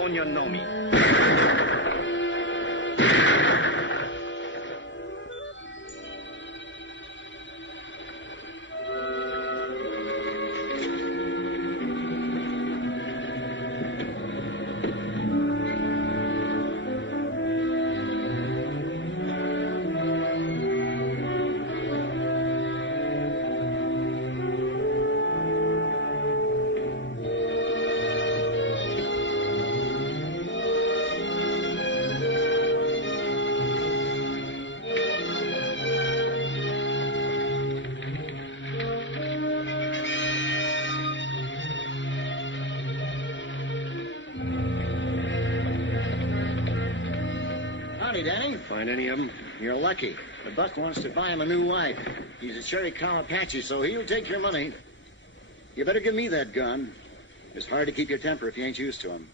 on you know me. Danny? Find any of them? You're lucky. The buck wants to buy him a new wife. He's a Cherry Cow Apache, so he'll take your money. You better give me that gun. It's hard to keep your temper if you ain't used to them.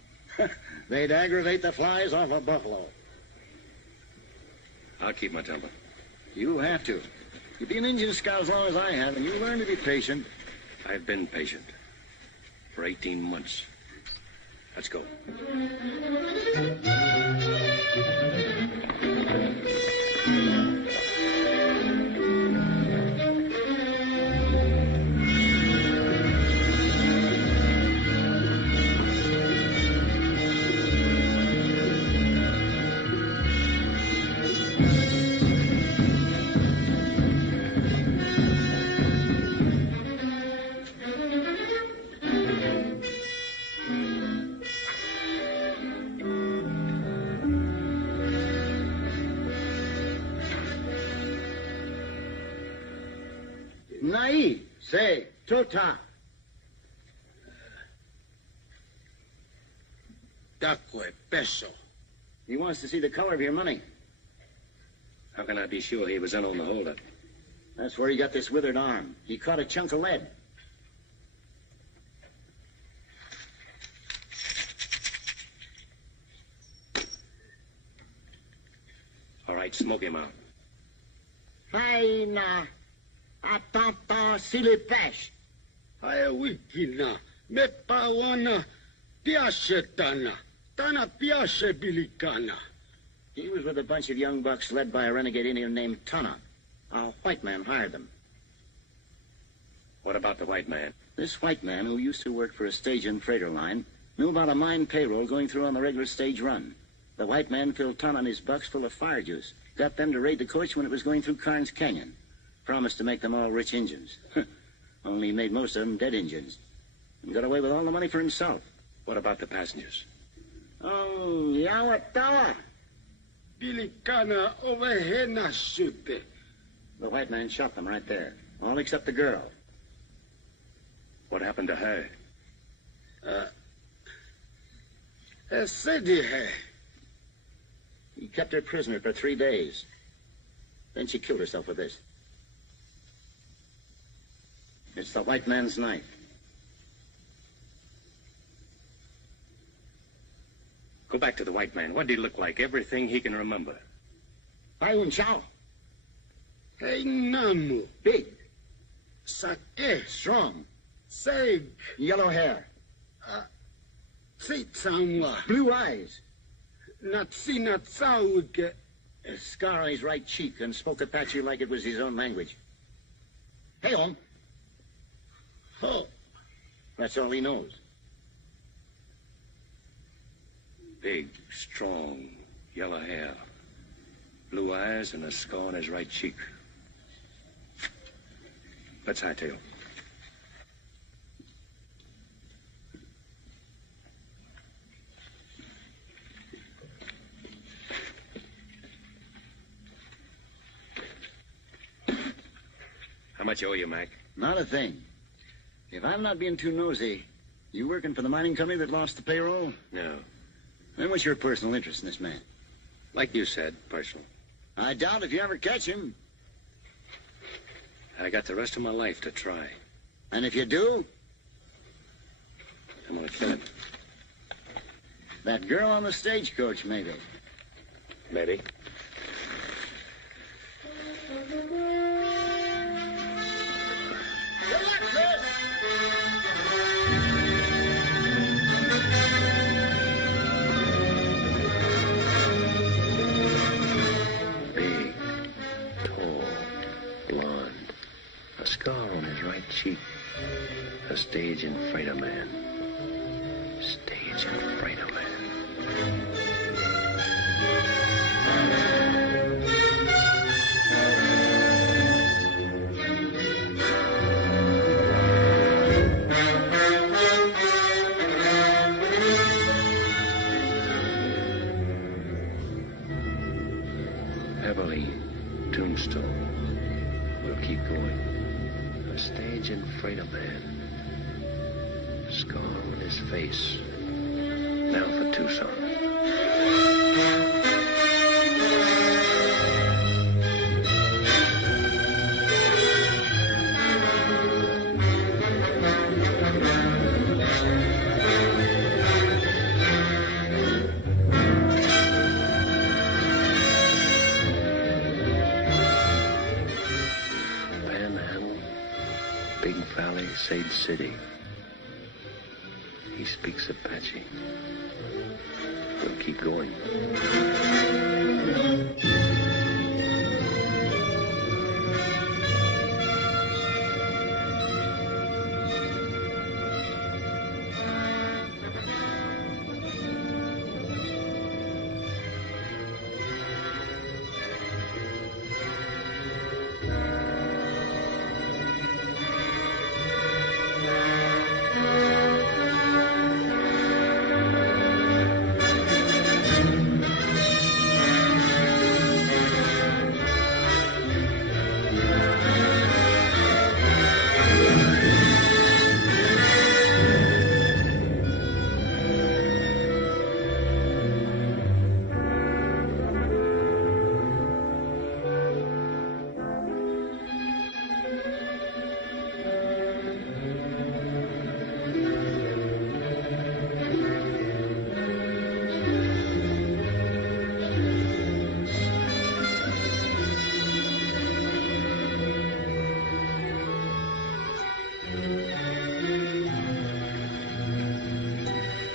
They'd aggravate the flies off a buffalo. I'll keep my temper. You'll have to. You've been an Indian scout as long as I have, and you'll learn to be patient. I've been patient. For 18 months. Let's go. Nai, say, Tota. Dakwe peso. He wants to see the color of your money. How can I be sure he was in on the holdup? That's where he got this withered arm. He caught a chunk of lead. All right, smoke him out. Hai na. Atata silipesh. Haya wikina. Mepawana. Piashe tana. Tana piashe bilikana. He was with a bunch of young bucks led by a renegade Indian named Tana. A white man hired them. What about the white man? This white man, who used to work for a stage and freighter line, knew about a mine payroll going through on the regular stage run. The white man filled Tana and his bucks full of fire juice. Got them to raid the coach when it was going through Carnes Canyon. Promised to make them all rich Injuns. Only made most of them dead Injuns. And got away with all the money for himself. What about the passengers? Oh, Yawatawa. Bilikana ovehena shute. The white man shot them right there. All except the girl. What happened to her? He kept her prisoner for 3 days. Then she killed herself with this. It's the white man's knife. Go back to the white man. What did he look like? Everything he can remember. Payun Chow. Hey namu. Big. Sake. Strong. Seg. Yellow hair. Tsitsamwa. Blue eyes. Natsina tsawuke. A scar on his right cheek and spoke Apache like it was his own language. Hey, on. Ho. That's all he knows. Big, strong, yellow hair. Blue eyes and a scar on his right cheek. Let's hightail. How much owe you, Mac? Not a thing. If I'm not being too nosy, you working for the mining company that lost the payroll? No. Then what's your personal interest in this man? Like you said, personal. I doubt if you ever catch him. I got the rest of my life to try. And if you do? I'm gonna kill him. That girl on the stagecoach, maybe. Maybe. Good luck, Chris! A stage and freighter man. Stage and freighter man. Tombstone. We'll keep going. A stage and freighter man. Scar on his face. Now for Tucson. Sage City. He speaks Apache. We'll keep going.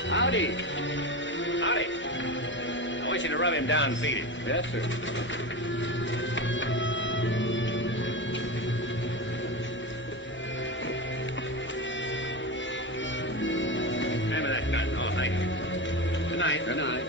Howdy. Howdy. I want you to rub him down and feed him. Yes, sir. Hand me that gun. Oh, thank you. Good night. Good night.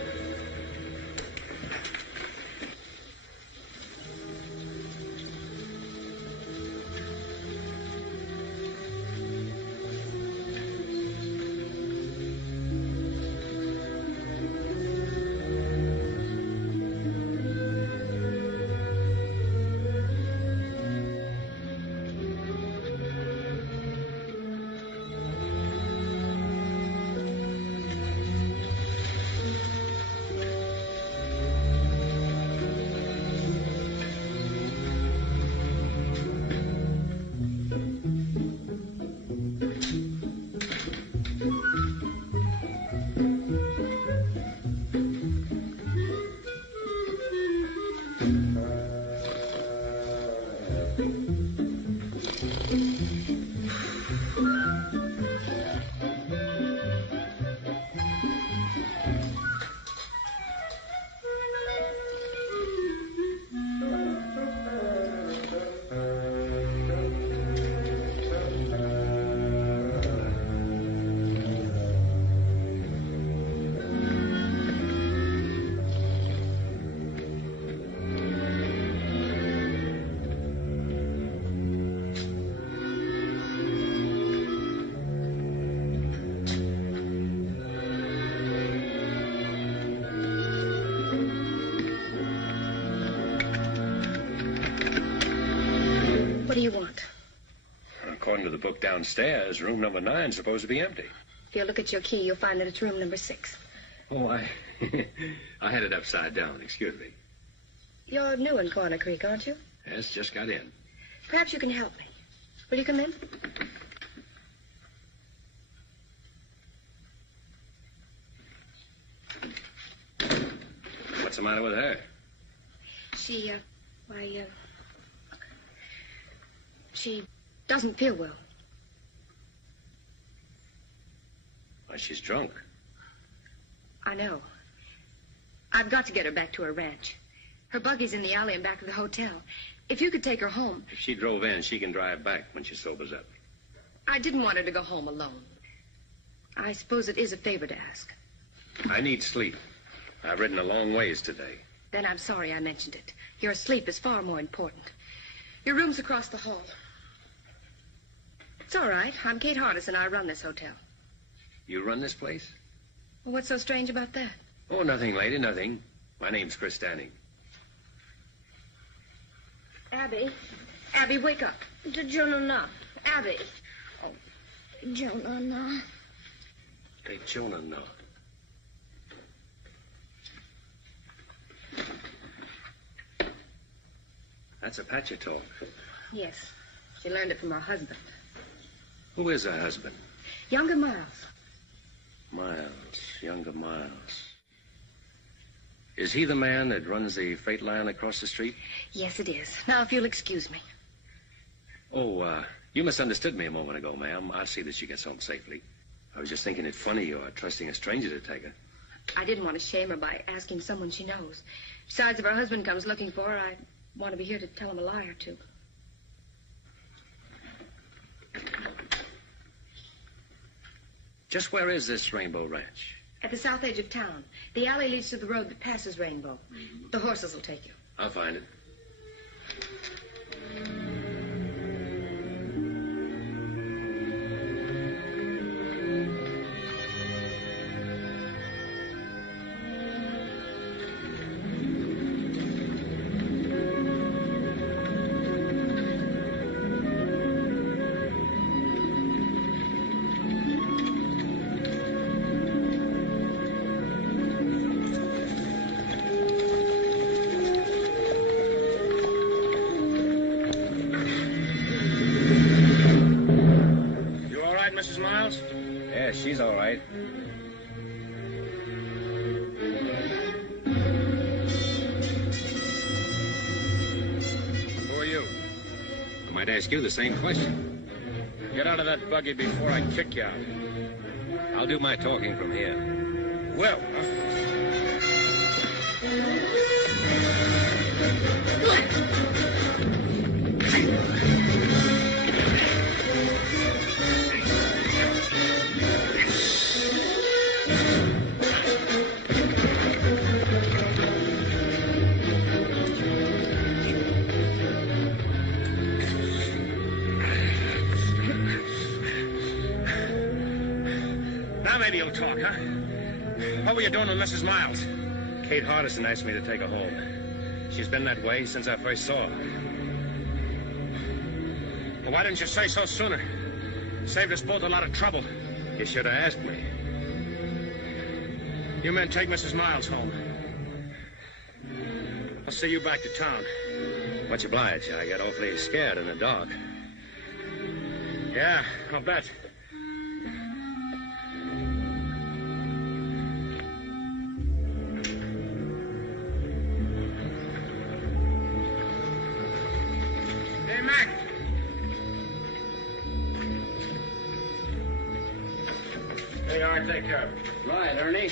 What do you want? According to the book downstairs, room number 9 is supposed to be empty. If you look at your key, you'll find that it's room number 6. Oh, I had it upside down. Excuse me. You're new in Corner Creek, aren't you? Yes, just got in. Perhaps you can help me. Will you come in? What's the matter with her? She doesn't feel well. Well, she's drunk. I know. I've got to get her back to her ranch. Her buggy's in the alley in back of the hotel. If you could take her home. If she drove in, she can drive back when she sobers up. I didn't want her to go home alone. I suppose it is a favor to ask. I need sleep. I've ridden a long ways today. Then I'm sorry I mentioned it. Your sleep is far more important. Your room's across the hall. It's all right. I'm Kate Hardison. I run this hotel. You run this place? Well, what's so strange about that? Oh, nothing, lady, nothing. My name's Chris Stanning. Abby. Abby, wake up. Jonah. Abby. Jonah. Hey, Jonah, no. That's Apache talk. Yes. She learned it from her husband. Who is her husband? Younger Miles. Younger Miles. Is he the man that runs the freight line across the street? Yes, it is. Now, if you'll excuse me. Oh, you misunderstood me a moment ago, ma'am. I'll see that she gets home safely. I was just thinking it funny you're trusting a stranger to take her. I didn't want to shame her by asking someone she knows. Besides, if her husband comes looking for her, I want to be here to tell him a lie or two. Just where is this Rainbow Ranch? At the south edge of town. The alley leads to the road that passes Rainbow. The horses will take you. I'll find it. She's all right. Who are you? I might ask you the same question. Get out of that buggy before I kick you out. I'll do my talking from here. Well, maybe you'll talk, huh? What were you doing with Mrs. Miles? Kate Hardison asked me to take her home. She's been that way since I first saw her. Well, why didn't you say so sooner? Saved us both a lot of trouble. You should have asked me. You men take Mrs. Miles home. I'll see you back to town. Much obliged. I got awfully scared in the dark. Yeah, I'll bet. Take care of it. Right, Ernie.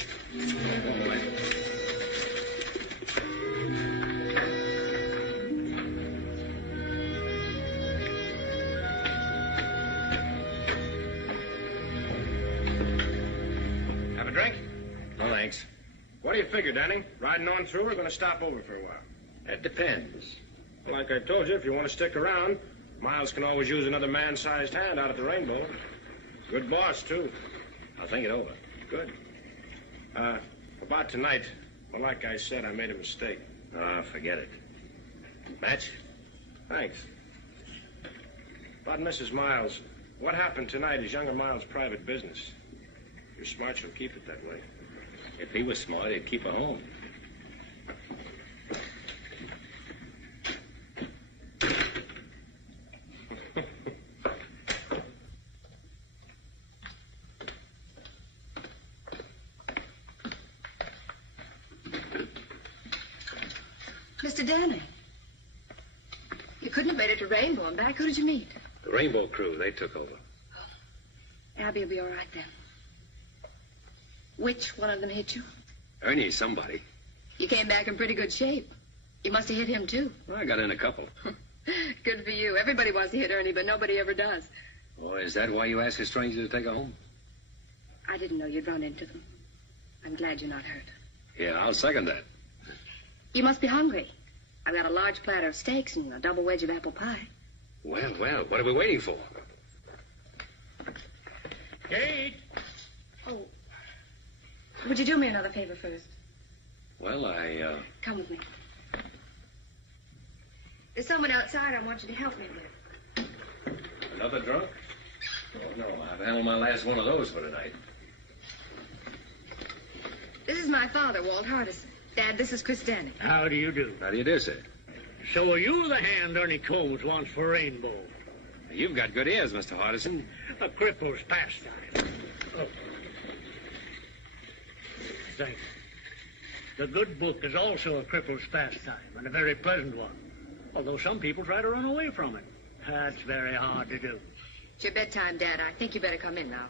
Have a drink? No, thanks. What do you figure, Danny? Riding on through or going to stop over for a while? It depends. Well, like I told you, if you want to stick around, Miles can always use another man-sized hand out at the Rainbow. Good boss, too. I'll think it over. Good. About tonight, well, like I said, I made a mistake. Forget it. Match? Thanks. About Mrs. Miles, what happened tonight is younger Miles' private business. If you're smart, you'll keep it that way. If he was smart, he'd keep her home. Mr. Danny, you couldn't have made it to Rainbow and back. Who did you meet? The Rainbow crew, they took over. Abby will be all right then. Which one of them hit you? Ernie's somebody. You came back in pretty good shape. You must have hit him, too. Well, I got in a couple. Good for you. Everybody wants to hit Ernie, but nobody ever does. Oh, is that why you asked a stranger to take her home? I didn't know you'd run into them. I'm glad you're not hurt. Yeah, I'll second that. You must be hungry. I've got a large platter of steaks and a double wedge of apple pie. Well, what are we waiting for? Kate! Oh. Would you do me another favor first? Well, Come with me. There's someone outside I want you to help me with. Another drunk? Oh, no, I've handled my last one of those for tonight. This is my father, Walt Hardison. Dad, this is Chris Danny. How do you do? How do you do, sir? So are you the hand Ernie Combs wants for Rainbow? You've got good ears, Mr. Hardison. A cripple's pastime. Oh. Thank you. The good book is also a cripple's pastime, and a very pleasant one. Although some people try to run away from it. That's very hard to do. It's your bedtime, Dad. I think you better come in now.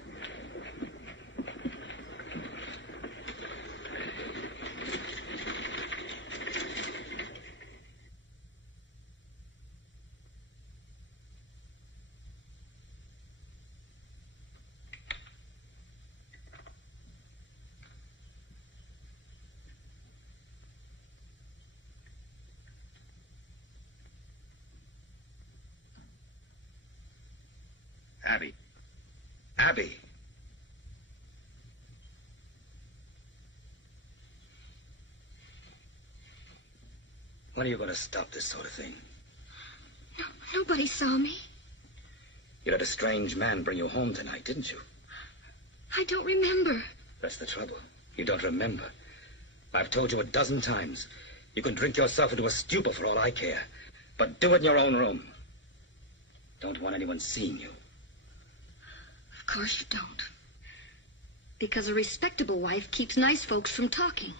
Abby. Abby. When are you going to stop this sort of thing? No, nobody saw me. You let a strange man bring you home tonight, didn't you? I don't remember. That's the trouble. You don't remember. I've told you a dozen times. You can drink yourself into a stupor for all I care. But do it in your own room. Don't want anyone seeing you. Of course you don't. Because a respectable wife keeps nice folks from talking.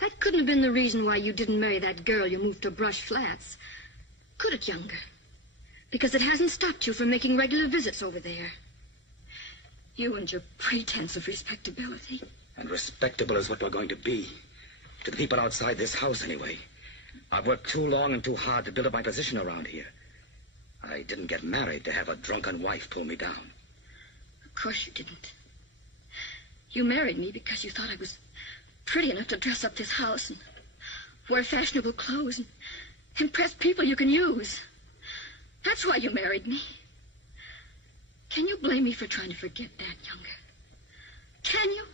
That couldn't have been the reason why you didn't marry that girl you moved to Brush Flats. Could it, Younger? Because it hasn't stopped you from making regular visits over there. You and your pretense of respectability. And respectable is what we're going to be. To the people outside this house, anyway. I've worked too long and too hard to build up my position around here. I didn't get married to have a drunken wife pull me down. Of course you didn't. You married me because you thought I was pretty enough to dress up this house and wear fashionable clothes and impress people you can use. That's why you married me. Can you blame me for trying to forget that, Younger? Can you?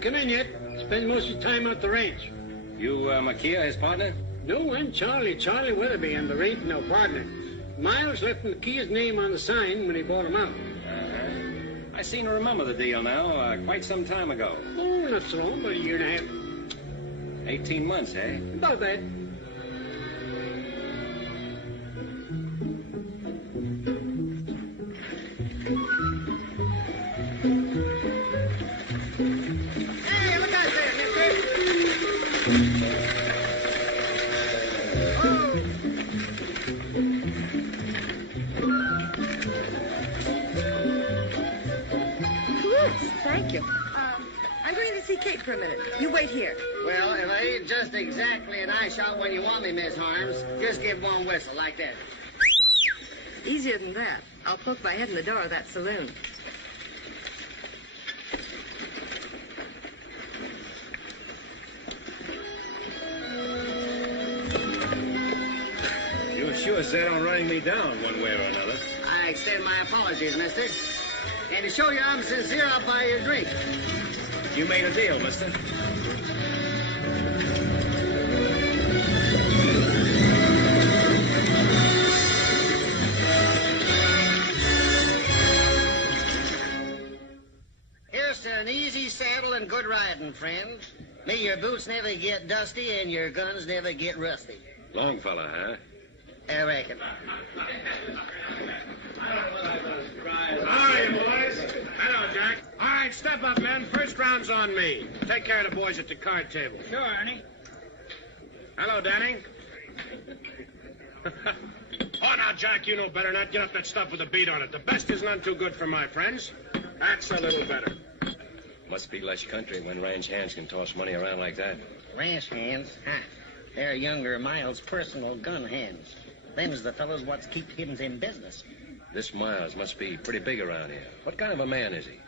Come in yet. Spend most of your time at the ranch. You, Makia, his partner? No, I'm Charlie Weatherby, and there ain't no partner. Miles left Makia's name on the sign when he bought him out. I seem to remember the deal now, quite some time ago. Oh, not so long, about a year and a half. 18 months, eh? About that. For a minute. You wait here. Well, if I ain't just exactly an eye shot when you want me, Miss Harms, just give one whistle like that. Easier than that. I'll poke my head in the door of that saloon. You sure set on running me down one way or another. I extend my apologies, mister. And to show you I'm sincere, I'll buy you a drink. You made a deal, mister. Here's to an easy saddle and good riding, friend. May your boots never get dusty and your guns never get rusty. Longfellow, huh? I reckon. How are you, boys? Hello, Jack. All right, step up, men. First round's on me. Take care of the boys at the card table. Sure, Ernie. Hello, Danny. Oh, now, Jack, you know better not get up that stuff with a beat on it. The best is none too good for my friends. That's a little better. Must be less country when ranch hands can toss money around like that. Ranch hands? Huh. They're younger Miles' personal gun hands. Them's the fellows what's keep him in business. This Miles must be pretty big around here. What kind of a man is he?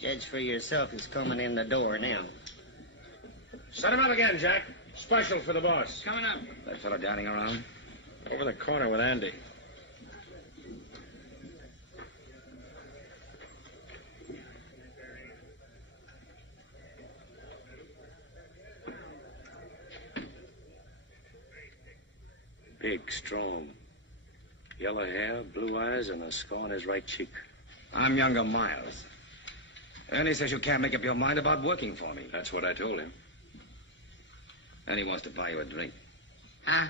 Judge for yourself who's coming in the door now. Set him up again, Jack. Special for the boss. Coming up. That fellow dining around? Over the corner with Andy. Big, strong. Yellow hair, blue eyes, and a scar on his right cheek. I'm younger Miles. Ernie says you can't make up your mind about working for me. That's what I told him. And he wants to buy you a drink. Huh?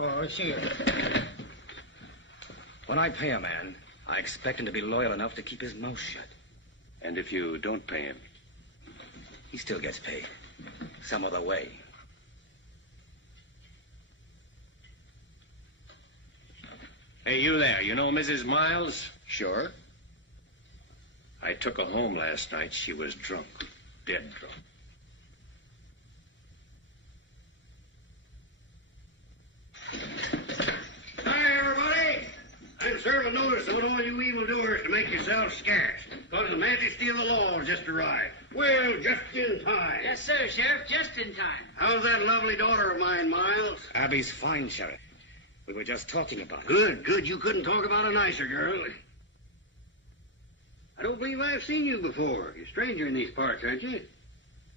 Oh, sure. When I pay a man, I expect him to be loyal enough to keep his mouth shut. And if you don't pay him? He still gets paid. Some other way. Hey, you there. You know Mrs. Miles? Sure. I took her home last night. She was drunk. Dead drunk. Hi, everybody. I'm serving notice on all you evildoers to make yourselves scarce. Because the majesty of the law has just arrived. Well, just in time. Yes, sir, Sheriff. Just in time. How's that lovely daughter of mine, Miles? Abby's fine, Sheriff. We were just talking about it. Good, good. You couldn't talk about a nicer girl. I don't believe I've seen you before. You're a stranger in these parts, aren't you?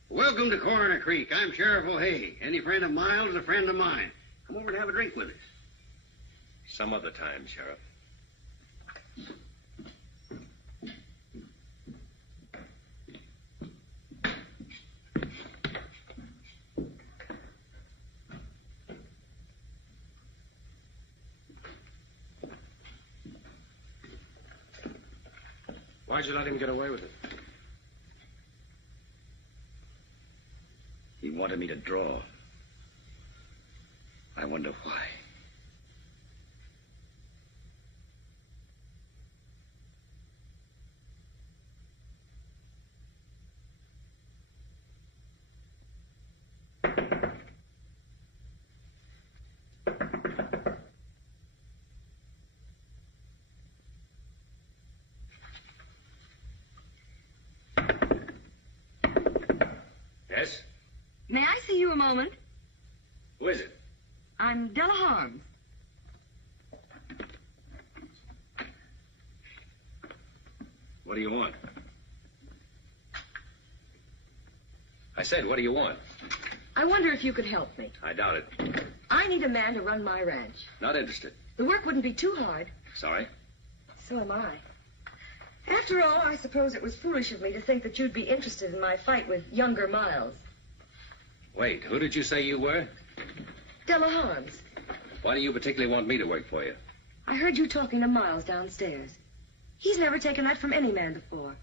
Welcome to Coroner Creek. I'm Sheriff O'Hay. Any friend of Miles is a friend of mine. Come over and have a drink with us. Some other time, Sheriff. Why'd you let him get away with it? He wanted me to draw. I wonder why. Yes? May I see you a moment? Who is it? I'm Della Harms. What do you want? I said, what do you want? I wonder if you could help me. I doubt it. I need a man to run my ranch. Not interested. The work wouldn't be too hard. Sorry? So am I. After all, I suppose it was foolish of me to think that you'd be interested in my fight with younger Miles. Wait, who did you say you were? Della Harms. Why do you particularly want me to work for you? I heard you talking to Miles downstairs. He's never taken that from any man before.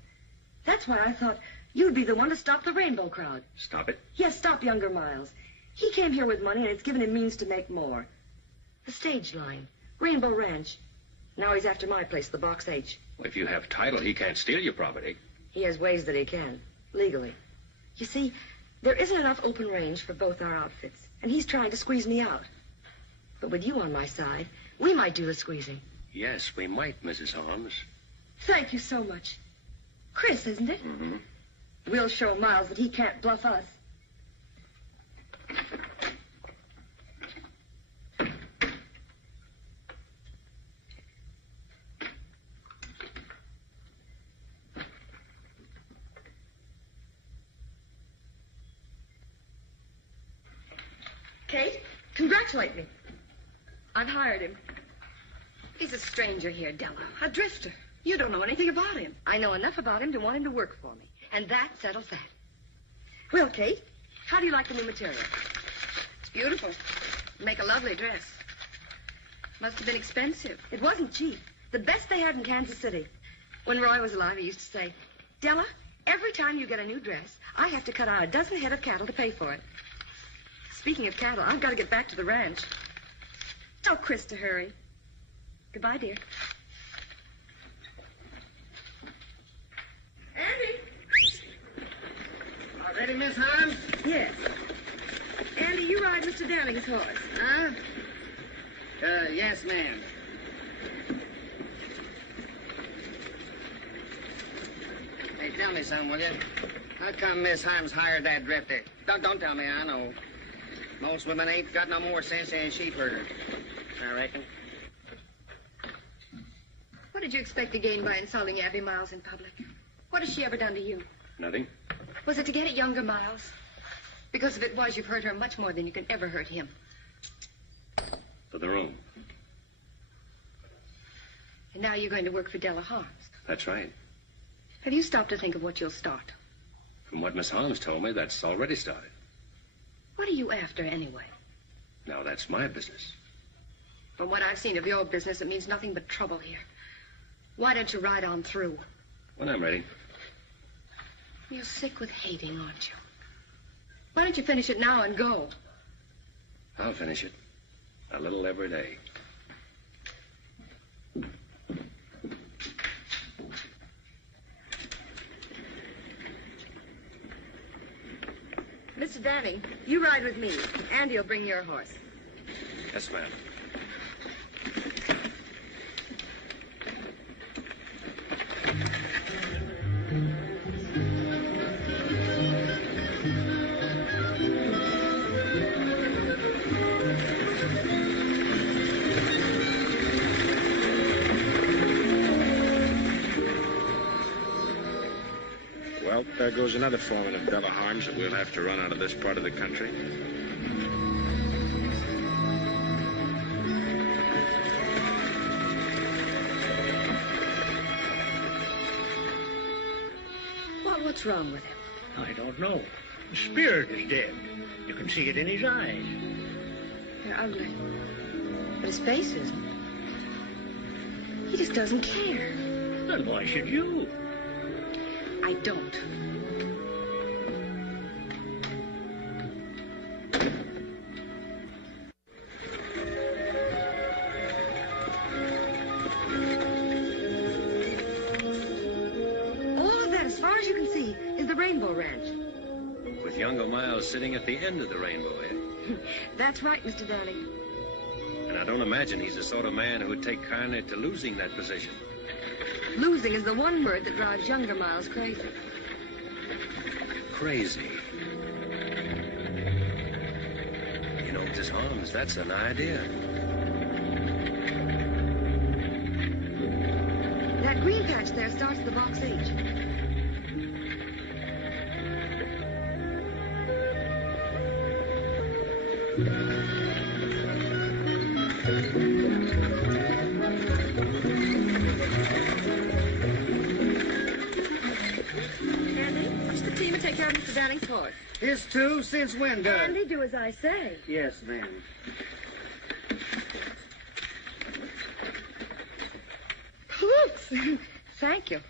That's why I thought you'd be the one to stop the rainbow crowd. Stop it. Yes, stop younger Miles. He came here with money, and it's given him means to make more. The stage line, Rainbow Ranch. Now he's after my place, the Box H. Well, if you have title, he can't steal your property. He has ways that he can, legally. You see, there isn't enough open range for both our outfits, and he's trying to squeeze me out. But with you on my side, we might do the squeezing. Yes, we might, Mrs. Holmes. Thank you so much. Chris, isn't it? Mm-hmm. We'll show Miles that he can't bluff us. Kate, congratulate me. I've hired him. He's a stranger here, Della. A drifter. You don't know anything about him. I know enough about him to want him to work for me. And that settles that. Well, Kate, how do you like the new material? It's beautiful. Make a lovely dress. Must have been expensive. It wasn't cheap. The best they had in Kansas City. When Roy was alive, he used to say, Della, every time you get a new dress, I have to cut out a dozen head of cattle to pay for it. Speaking of cattle, I've got to get back to the ranch. Tell Chris to hurry. Goodbye, dear. Andy! All ready, Miss Holmes? Yes. Andy, you ride Mr. Downing's horse. Huh? Yes, ma'am. Hey, tell me something, will you? How come Miss Holmes hired that drifter? Don't tell me, I know. Most women ain't got no more sense than sheep herders, I reckon. What did you expect to gain by insulting Abby Miles in public? What has she ever done to you? Nothing. Was it to get at younger Miles? Because if it was, you've hurt her much more than you can ever hurt him. For the room. And now you're going to work for Della Harms. That's right. Have you stopped to think of what you'll start? From what Miss Holmes told me, that's already started. What are you after, anyway? Now, that's my business. From what I've seen of your business, it means nothing but trouble here. Why don't you ride on through? When I'm ready. You're sick with hating, aren't you? Why don't you finish it now and go? I'll finish it. A little every day. Mr. Downing, you ride with me. Andy will bring your horse. Yes, ma'am. Well, there goes another foreman of Della Harms that we'll have to run out of this part of the country. Well, what's wrong with him? I don't know. The spirit is dead. You can see it in his eyes. They're ugly. But his face isn't. He just doesn't care. Then why should you? I don't. All of that, as far as you can see, is the Rainbow Ranch. With younger Miles sitting at the end of the rainbow here. That's right, Mr. Downing. And I don't imagine he's the sort of man who would take kindly to losing that position. Losing is the one word that drives younger Miles crazy. Crazy. You know, Mrs. Holmes, that's an idea. That green patch there starts at the box H. Take care of Mr. Downing's horse. His two? Since when, Doug? Andy, do as I say. Yes, ma'am. Oops. Thank you.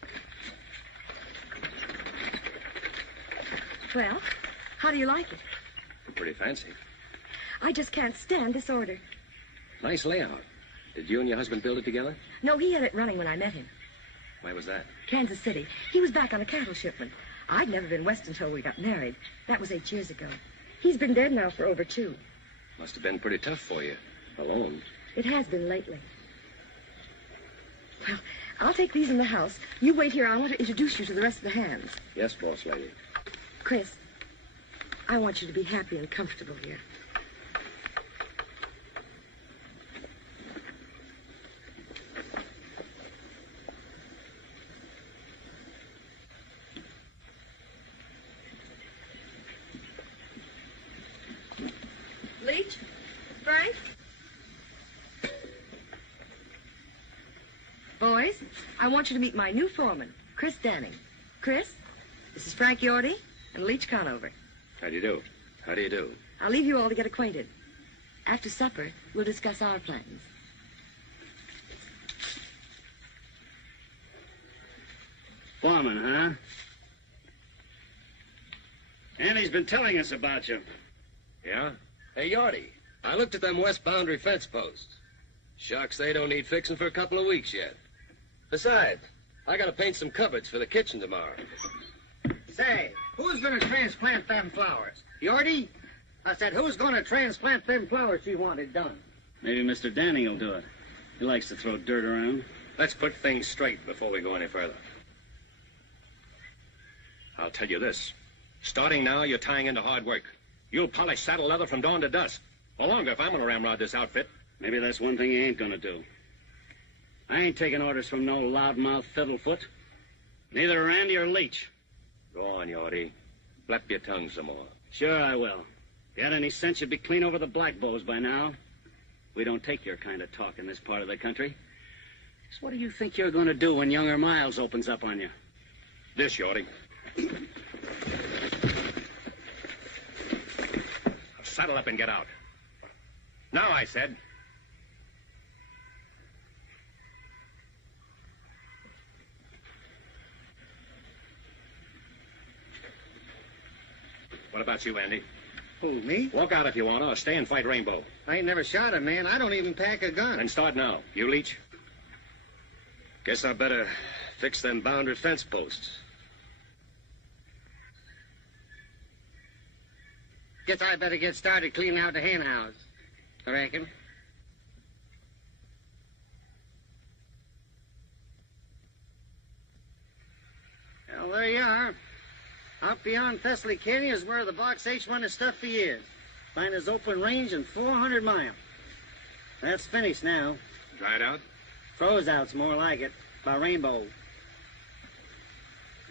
Well, how do you like it? Pretty fancy. I just can't stand disorder. Nice layout. Did you and your husband build it together? No, he had it running when I met him. Where was that? Kansas City. He was back on a cattle shipment. I'd never been west until we got married. That was 8 years ago. He's been dead now for over 2. Must have been pretty tough for you. Alone. It has been lately. Well, I'll take these in the house. You wait here. I want to introduce you to the rest of the hands. Yes, boss lady. Chris, I want you to be happy and comfortable here. Leach? Frank? Boys, I want you to meet my new foreman, Chris Danning. Chris, this is Frank Yorty and Leach Conover. How do you do? How do you do? I'll leave you all to get acquainted. After supper, we'll discuss our plans. Foreman, huh? Annie's been telling us about you. Yeah? Hey, Yorty, I looked at them west boundary fence posts. Shucks, they don't need fixing for a couple of weeks yet. Besides, I gotta paint some cupboards for the kitchen tomorrow. Say, who's gonna transplant them flowers? Yorty? I said, who's gonna transplant them flowers she wanted done? Maybe Mr. Danning will do it. He likes to throw dirt around. Let's put things straight before we go any further. I'll tell you this. Starting now, you're tying into hard work. You'll polish saddle leather from dawn to dusk. Or longer if I'm going to ramrod this outfit. Maybe that's one thing he ain't going to do. I ain't taking orders from no loudmouth fiddlefoot. Neither Randy or Leach. Go on, Yorty. Flap your tongue some more. Sure I will. If you had any sense, you'd be clean over the black bows by now. We don't take your kind of talk in this part of the country. So what do you think you're going to do when younger Miles opens up on you? This, Yorty. Saddle up and get out. Now, I said. What about you, Andy? Who, me? Walk out if you want to, or stay and fight Rainbow. I ain't never shot a man. I don't even pack a gun. Then start now. You, Leach? Guess I better fix them boundary fence posts. Guess I better get started cleaning out the hen house. I reckon. Well, there you are. Out beyond Thessaly Canyon is where the Box H1 is stuffed for years. Find his open range in 400 miles. That's finished now. Dried out? Froze out's more like it. By Rainbow.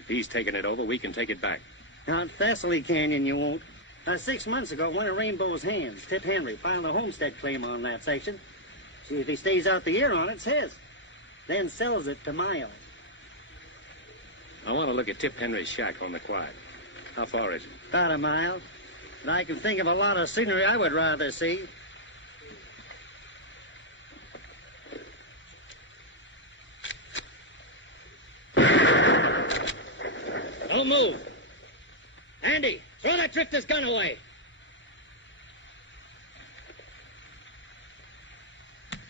If he's taking it over, we can take it back. Out Thessaly Canyon you won't. 6 months ago, one of Rainbow's hands, Tip Henry, filed a homestead claim on that section. See, if he stays out the year on it, it's his. Then sells it to Miles. I want to look at Tip Henry's shack on the quiet. How far is it? About a mile. And I can think of a lot of scenery I would rather see. Don't move. Andy, throw that drifter's gun away.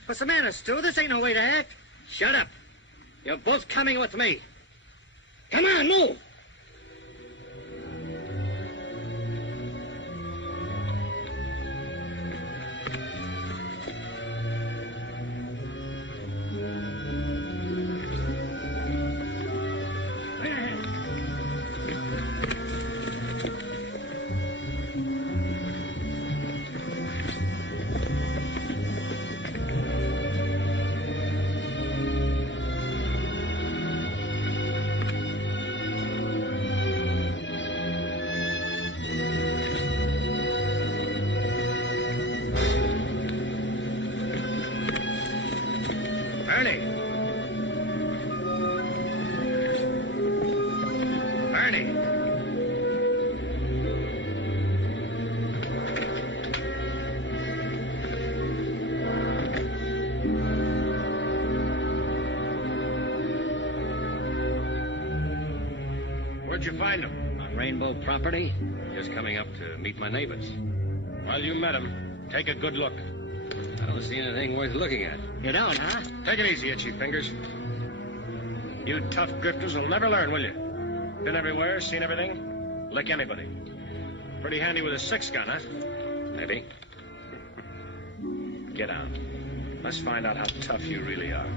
What's the matter, Stu? This ain't no way to act. Shut up. You're both coming with me. Come on, move. Where'd you find him? On Rainbow property. Just coming up to meet my neighbors. Well, you met him. Take a good look. I don't see anything worth looking at. You don't, huh? Take it easy, itchy fingers. You tough grifters will never learn, will you? Been everywhere, seen everything? Lick anybody. Pretty handy with a 6-gun, huh? Maybe. Get on. Let's find out how tough you really are.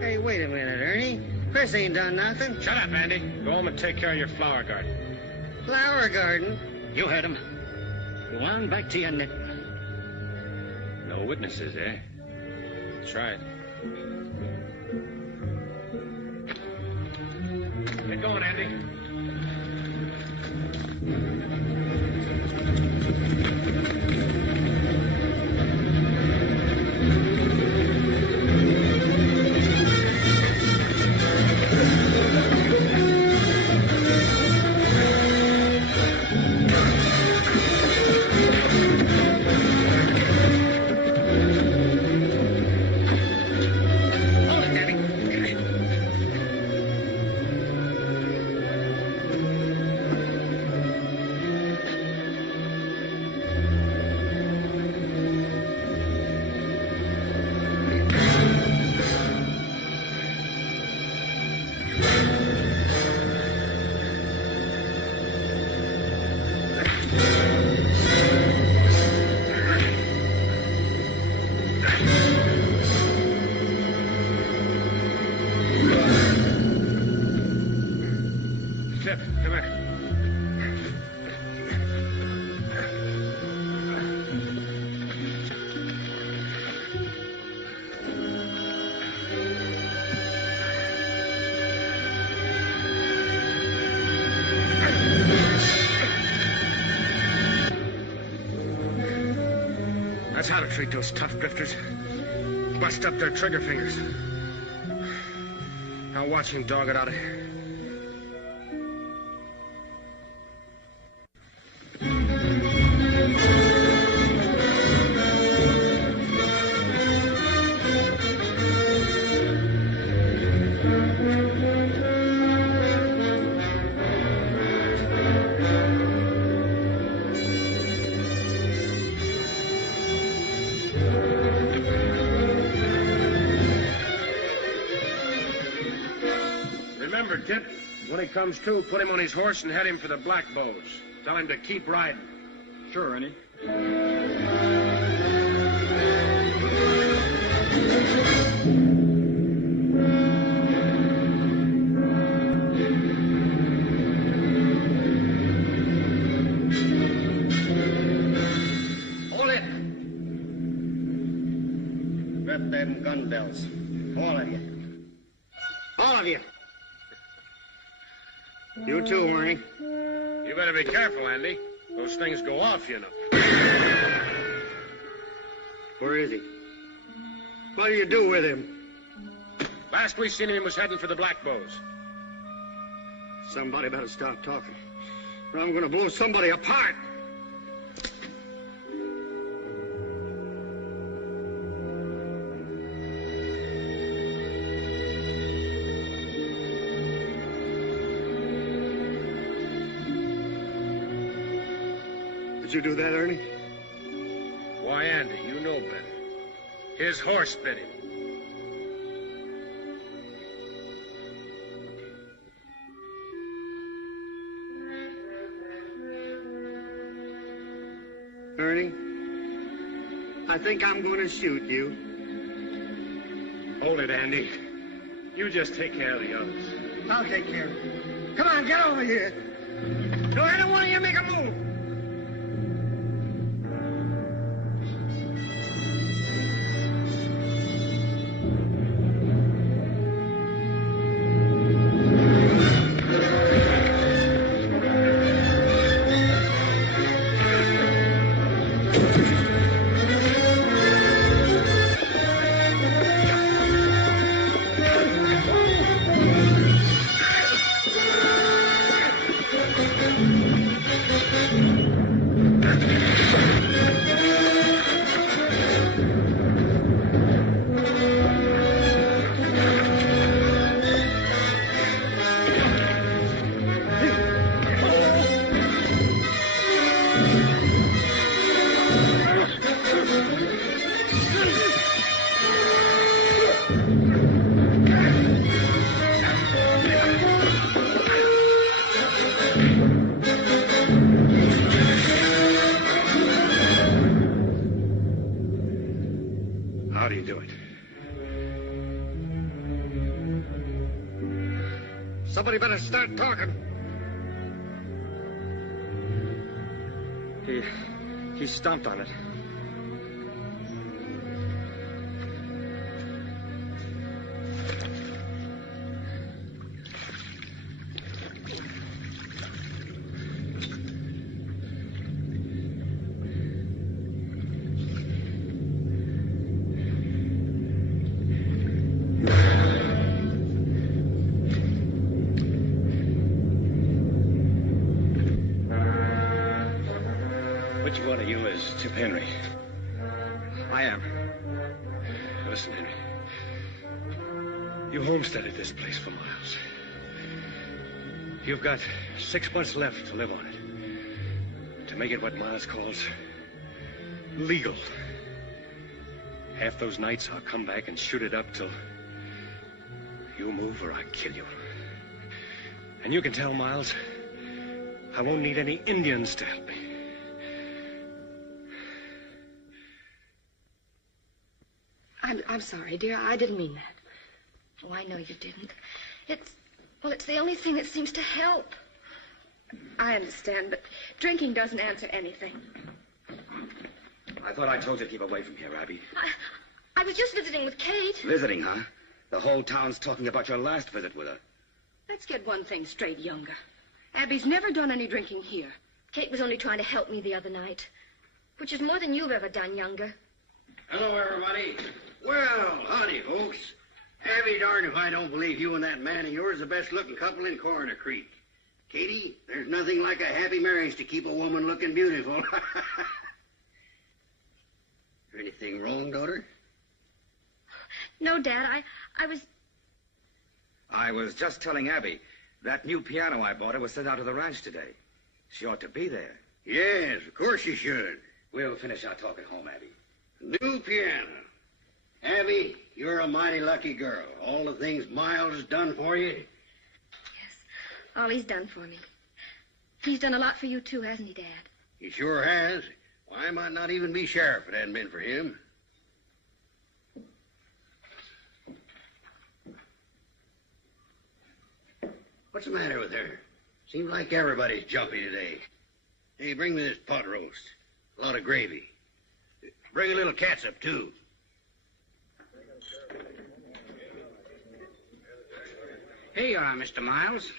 Hey, wait a minute, Ernie. Chris ain't done nothing. Shut up, Andy. Go home and take care of your flower garden. Flower garden? You heard him. Go on back to your knitting. No witnesses, eh? Try it. Get going, Andy. treat those tough drifters. Bust up their trigger fingers. Now watch him dog it out of here. Remember, Tip, when he comes to, put him on his horse and head him for the Black Bows. Tell him to keep riding. Sure, Ernie. Hold it! Grab them gun belts. All of you. All of you. You too, Ernie. You better be careful, Andy. Those things go off, you know. Where is he? What do you do with him? Last we seen him, he was heading for the Black Bows. Somebody better stop talking, or I'm gonna blow somebody apart. Did you do that, Ernie? Why, Andy, you know better. His horse bit him. Ernie, I think I'm going to shoot you. Hold it, Andy. You just take care of the others. I'll take care of it. Come on, get over here. Don't any one of you make a move. How do you do it? Somebody better start talking. He stomped on it. Which one of you is Tip Henry? I am. Listen, Henry. You homesteaded this place for miles. You've got 6 months left to live on it. To make it what Miles calls legal. Half those nights I'll come back and shoot it up till you move or I kill you. And you can tell Miles I won't need any Indians to help me. I'm sorry, dear. I didn't mean that. Oh, I know you didn't. It's the only thing that seems to help. I understand, but drinking doesn't answer anything. I thought I told you to keep away from here, Abby. I was just visiting with Kate. Visiting, huh? The whole town's talking about your last visit with her. Let's get one thing straight, Younger. Abby's never done any drinking here. Kate was only trying to help me the other night, which is more than you've ever done, Younger. Hello, everybody. Well, howdy, folks. I'll be darned if I don't believe you and that man of yours are the best-looking couple in Coroner Creek. Katie, there's nothing like a happy marriage to keep a woman looking beautiful. Anything wrong, daughter? No, Dad, I was just telling Abby that new piano I bought her was sent out to the ranch today. She ought to be there. Yes, of course you should. We'll finish our talk at home, Abby. New piano. Abby, you're a mighty lucky girl. All the things Miles has done for you. all he's done for me. He's done a lot for you, too, hasn't he, Dad? He sure has. Why, I might not even be sheriff if it hadn't been for him. What's the matter with her? Seems like everybody's jumpy today. Hey, bring me this pot roast. A lot of gravy. Bring a little catsup, too. Here you are, Mr. Miles.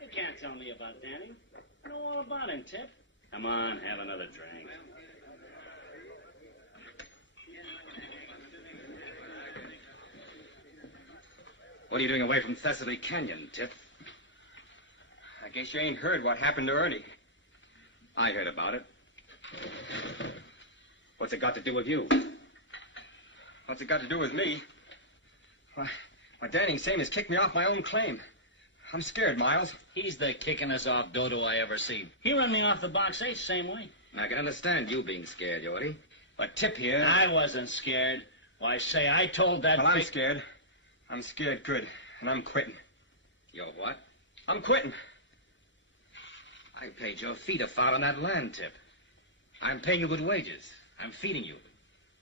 You can't tell me about Danny. I know all about him, Tip. Come on, have another drink. What are you doing away from Thessaly Canyon, Tip? I guess you ain't heard what happened to Ernie. I heard about it. What's it got to do with you? What's it got to do with me? Why, Danny same as kicked me off my own claim. I'm scared, Miles. He's the kickingest off dodo I ever seen. He run me off the box 8 same way. I can understand you being scared, Yorty. But Tip here... I wasn't scared. Why, say, I told that... Well, I'm scared. I'm scared good, and I'm quitting. You're what? I'm quitting. I paid your feet a foul on that land, Tip. I'm paying you good wages. I'm feeding you.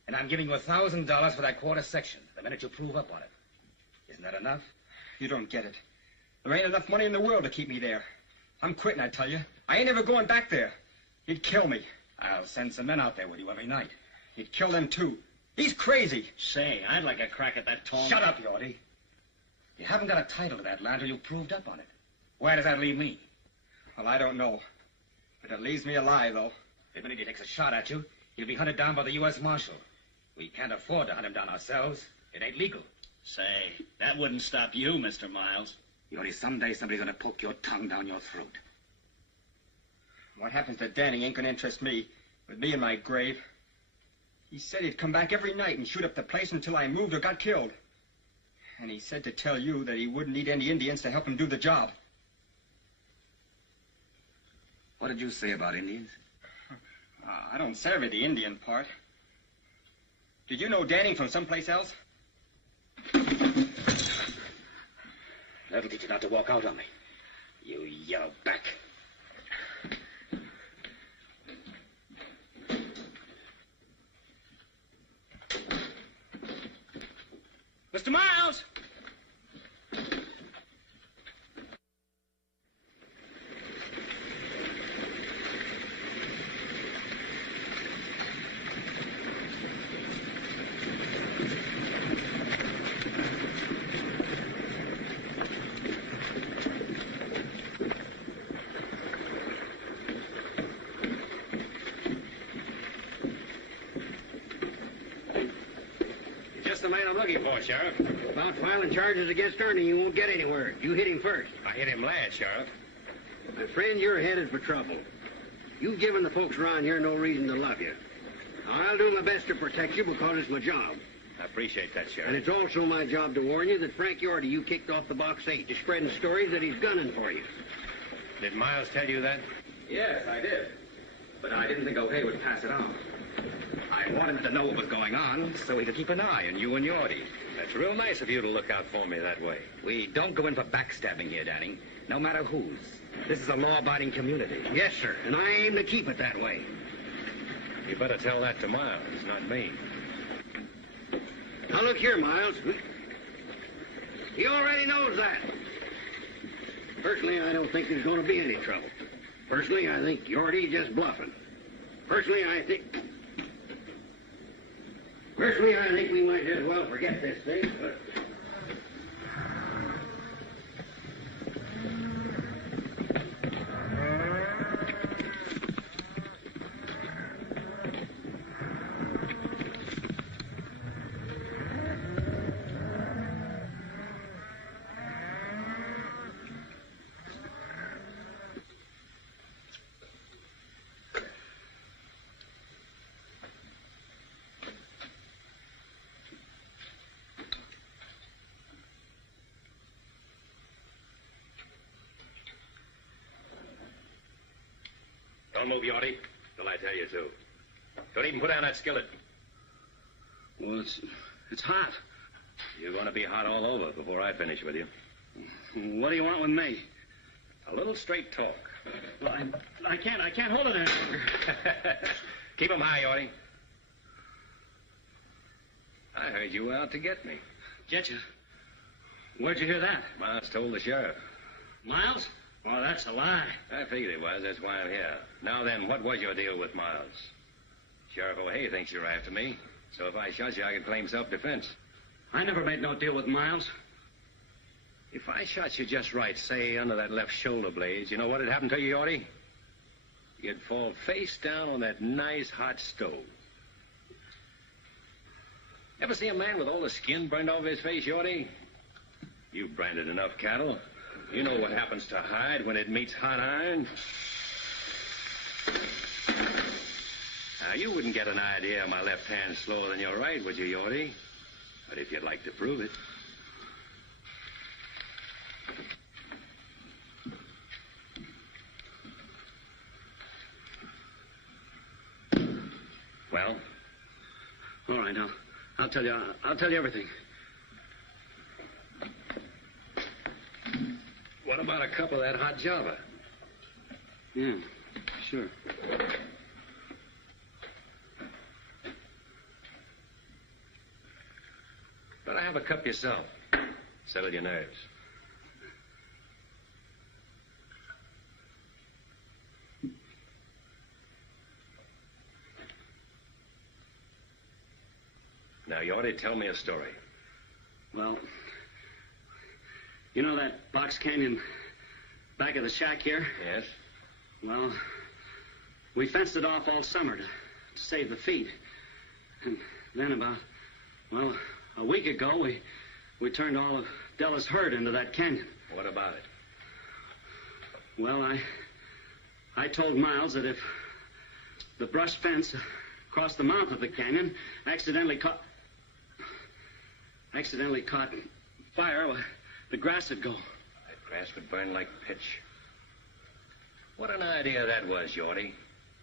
And I'm giving you $1,000 for that quarter section the minute you prove up on it. Isn't that enough? You don't get it. There ain't enough money in the world to keep me there. I'm quitting, I tell you. I ain't ever going back there. He'd kill me. I'll send some men out there with you every night. He'd kill them, too. He's crazy. Say, I'd like a crack at that tall... Shut up, Yorty. You haven't got a title to that land till you've proved up on it. Where does that leave me? Well, I don't know. But it leaves me alive, though. The minute he takes a shot at you, you'll be hunted down by the U.S. Marshal. We can't afford to hunt him down ourselves. It ain't legal. Say, that wouldn't stop you, Mr. Miles. Yorty, someday somebody's gonna poke your tongue down your throat. What happens to Danny ain't gonna interest me. With me in my grave. He said he'd come back every night and shoot up the place until I moved or got killed. And he said to tell you that he wouldn't need any Indians to help him do the job. What did you say about Indians? I don't savvy the Indian part. Did you know Danny from someplace else? That'll teach you not to walk out on me. You yell back. Mr. Miles! The man I'm looking for, Sheriff. About filing charges against Ernie, you won't get anywhere. You hit him first. I hit him last, Sheriff. My friend, you're headed for trouble. You've given the folks around here no reason to love you. Now, I'll do my best to protect you because it's my job. I appreciate that, Sheriff. And it's also my job to warn you that Frank Yorty you kicked off the box 8 to spreading stories that he's gunning for you. Did Miles tell you that? Yes, I did. But I didn't think O'Hay would pass it on. I wanted him to know what was going on so he could keep an eye on you and Yorty. That's real nice of you to look out for me that way. We don't go in for backstabbing here, Danny. No matter whose. This is a law-abiding community. Yes, sir. And I aim to keep it that way. You better tell that to Miles, not me. Now, look here, Miles. He already knows that. Personally, I don't think there's going to be any trouble. Personally, I think Yorty's just bluffing. Personally, I think... Personally, I think we might as well forget this thing. Don't move, Yorty, till I tell you to. Don't even put down that skillet. Well, it's hot. You're going to be hot all over before I finish with you. What do you want with me? A little straight talk. Well, I can't hold it any longer. Keep 'em high, Yorty. I heard you were out to get me. Get you? Where'd you hear that? Miles told the sheriff. Miles? Oh, that's a lie. I figured it was. That's why I'm here. Now then, what was your deal with Miles? Sheriff O'Hay thinks you're after me. So if I shot you, I can claim self-defense. I never made no deal with Miles. If I shot you just right, say, under that left shoulder blade, you know what'd happen to you, Yorty? You'd fall face down on that nice hot stove. Ever see a man with all the skin burned off his face, Yorty? You've branded enough cattle. You know what happens to hide when it meets hot iron. Now, you wouldn't get an idea my left hand's slower than your right, would you, Yorty? But if you'd like to prove it. Well? All right, I'll tell you everything. What about a cup of that hot Java? Yeah, sure. Better have a cup yourself. Settle your nerves. Now, you ought to tell me a story. Well, you know that box canyon back of the shack here? Yes. Well, we fenced it off all summer to save the feed. And then about, a week ago, we turned all of Della's herd into that canyon. What about it? Well, I told Miles that if the brush fence across the mouth of the canyon accidentally caught fire, well, the grass would go. That grass would burn like pitch. What an idea that was, Yorty.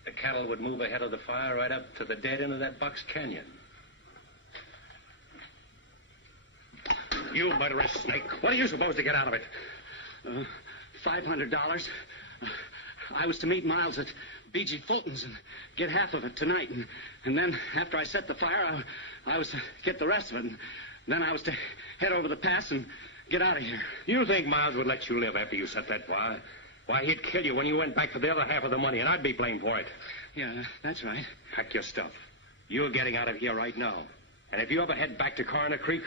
The cattle would move ahead of the fire right up to the dead end of that box canyon. You murderous snake. What are you supposed to get out of it? $500. I was to meet Miles at B.G. Fulton's and get half of it tonight. And then, after I set the fire, I was to get the rest of it. And then I was to head over the pass and get out of here. You think Miles would let you live after you set that fire? Why, he'd kill you when you went back for the other half of the money, and I'd be blamed for it. Yeah, that's right. Pack your stuff. You're getting out of here right now. And if you ever head back to Coroner Creek,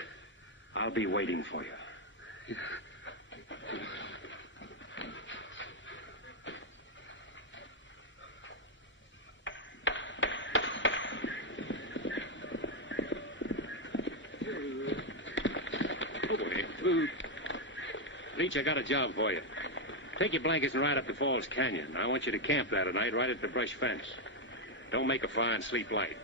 I'll be waiting for you. Yeah. Leach, I got a job for you. Take your blankets and ride up to Falls Canyon. I want you to camp there tonight right at the brush fence. Don't make a fire and sleep light.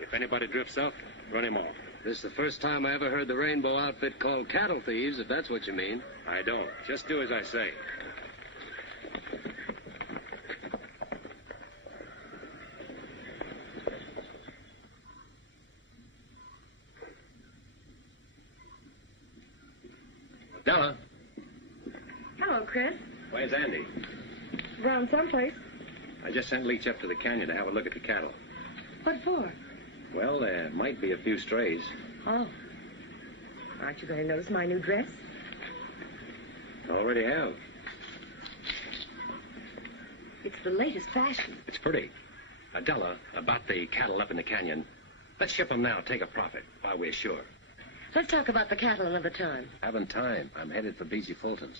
If anybody drifts up, run him off. This is the first time I ever heard the Rainbow outfit called cattle thieves, if that's what you mean. I don't. Just do as I say. Della. Hello, Chris. Where's Andy? Around someplace. I just sent Leach up to the canyon to have a look at the cattle. What for? Well, there might be a few strays. Oh. Aren't you going to notice my new dress? Already have. It's the latest fashion. It's pretty. Adela, about the cattle up in the canyon. Let's ship them now, take a profit, while we're sure. Let's talk about the cattle another time. Haven't time. I'm headed for B.G. Fulton's.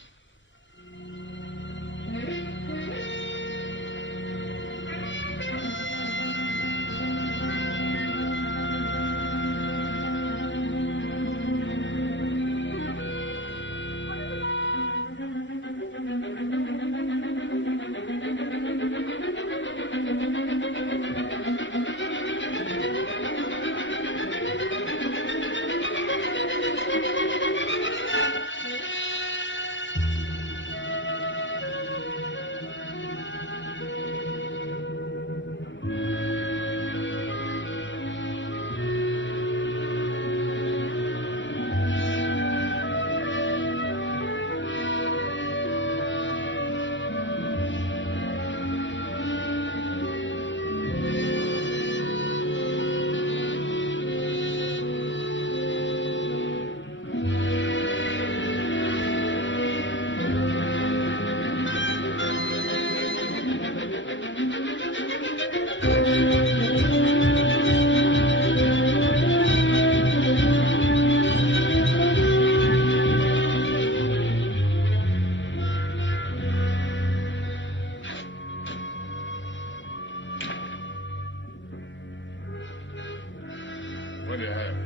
What do you have?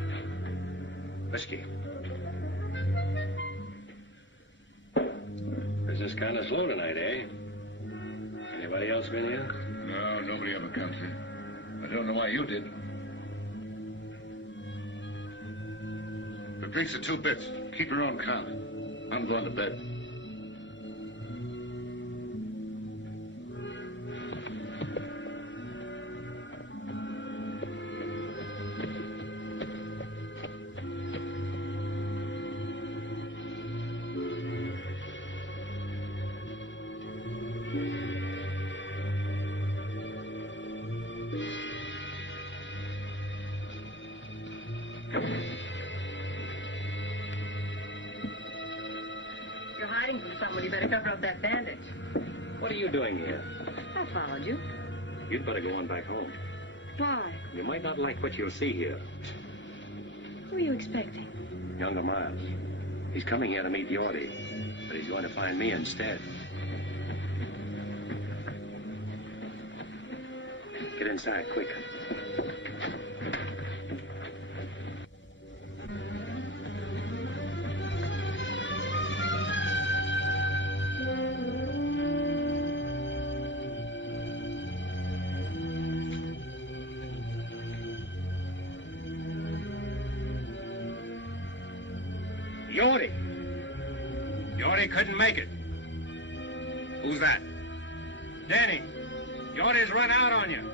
Whiskey. Business kind of slow tonight, eh? Anybody else been here? No, nobody ever comes here. I don't know why you did. The drinks are 2 bits. Keep your own count. I'm going to bed. You're hiding from someone. You better cover up that bandage. What are you doing here? I followed you. You'd better go on back home. Why? You might not like what you'll see here. Who are you expecting? Younger Miles. He's coming here to meet Yorty, but he's going to find me instead. Get inside, quick. Yorty! Yorty couldn't make it. Who's that? Danny, Yorty's run out on you.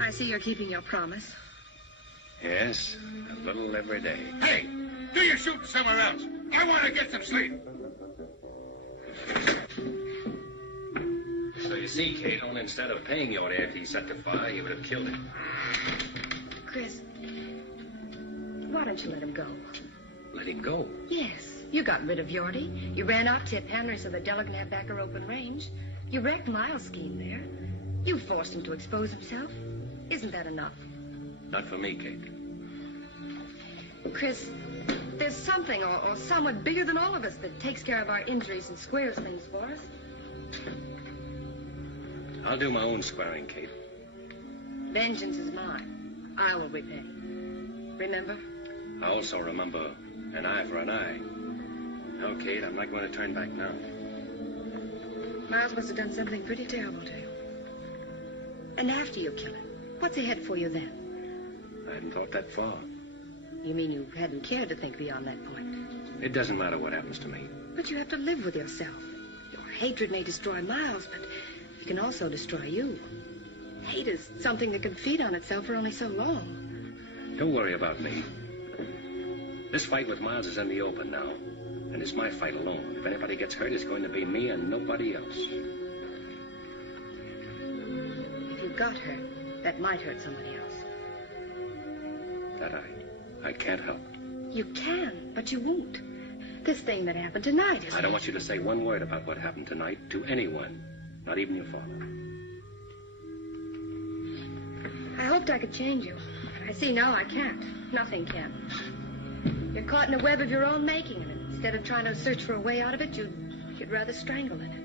I see you're keeping your promise. Yes, a little every day. Hey, do your shooting somewhere else. I want to get some sleep. So you see, Kate, only instead of paying Yorty after he set the fire, he would have killed him. Chris, why don't you let him go? Let him go. Yes, you got rid of Yorty. You ran out Tip Henry so that Della can have back her open range. You wrecked Miles' scheme there. You forced him to expose himself. Isn't that enough? Not for me, Kate. Chris, there's something or someone bigger than all of us that takes care of our injuries and squares things for us. I'll do my own squaring, Kate. Vengeance is mine. I will repay. Remember? I also remember an eye for an eye. No, Kate, I'm not going to turn back now. Miles must have done something pretty terrible to you. And after you kill him, what's ahead for you then? I hadn't thought that far. You mean you hadn't cared to think beyond that point? It doesn't matter what happens to me. But you have to live with yourself. Your hatred may destroy Miles, but it can also destroy you. Hate is something that can feed on itself for only so long. Don't worry about me. This fight with Miles is in the open now. And it's my fight alone. If anybody gets hurt, it's going to be me and nobody else. If you got hurt, that might hurt somebody else. That I can't help. You can, but you won't. This thing that happened tonight is... I don't want you to say one word about what happened tonight to anyone, not even your father. I hoped I could change you. But I see now I can't. Nothing can. You're caught in a web of your own making, and instead of trying to search for a way out of it, you'd rather strangle in it.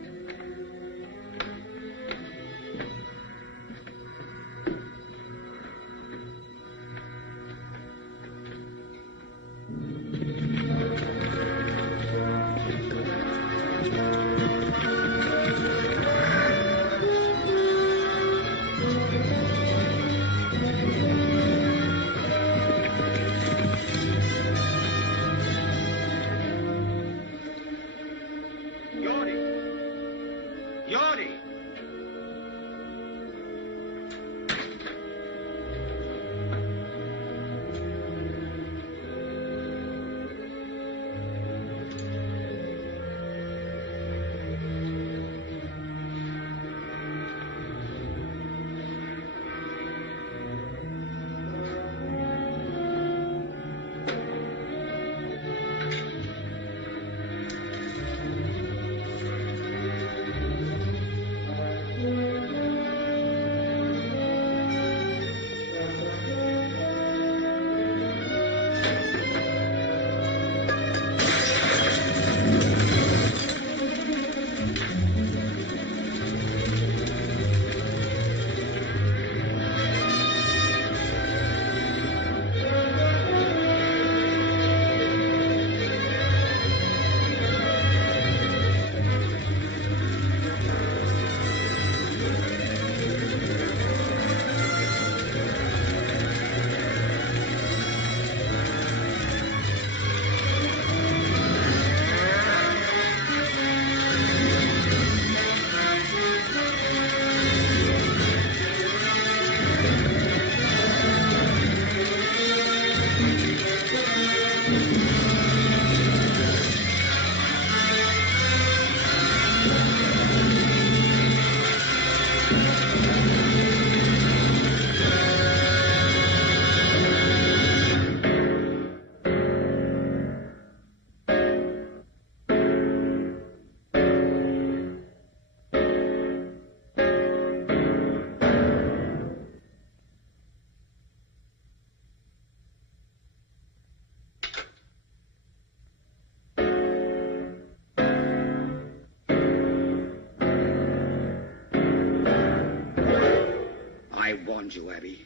I warned you, Abby.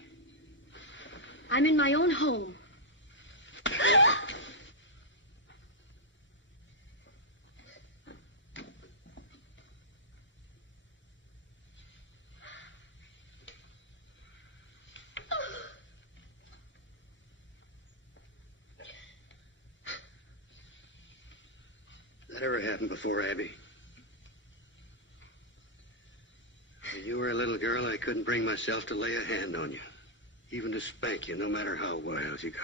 I'm in my own home. That ever happened before, Abby? When you were a little girl, I couldn't bring myself to lay a hand on you, even to spank you, no matter how wild you got.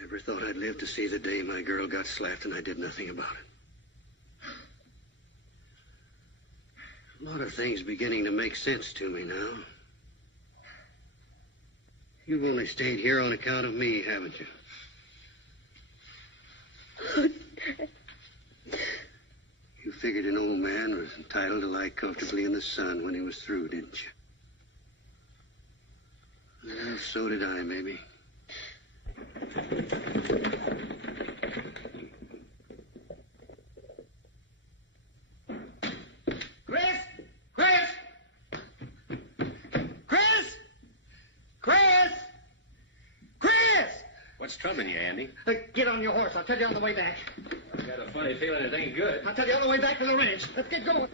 Never thought I'd live to see the day my girl got slapped and I did nothing about it. A lot of things beginning to make sense to me now. You've only stayed here on account of me, haven't you? You figured an old man was entitled to lie comfortably in the sun when he was through, didn't you? Well, so did I, maybe. Chris! Chris! Chris! Chris! Chris! What's troubling you, Andy? Get on your horse. I'll tell you on the way back. I've got a funny feeling it ain't good. I'll tell you on the way back to the ranch. Let's get going.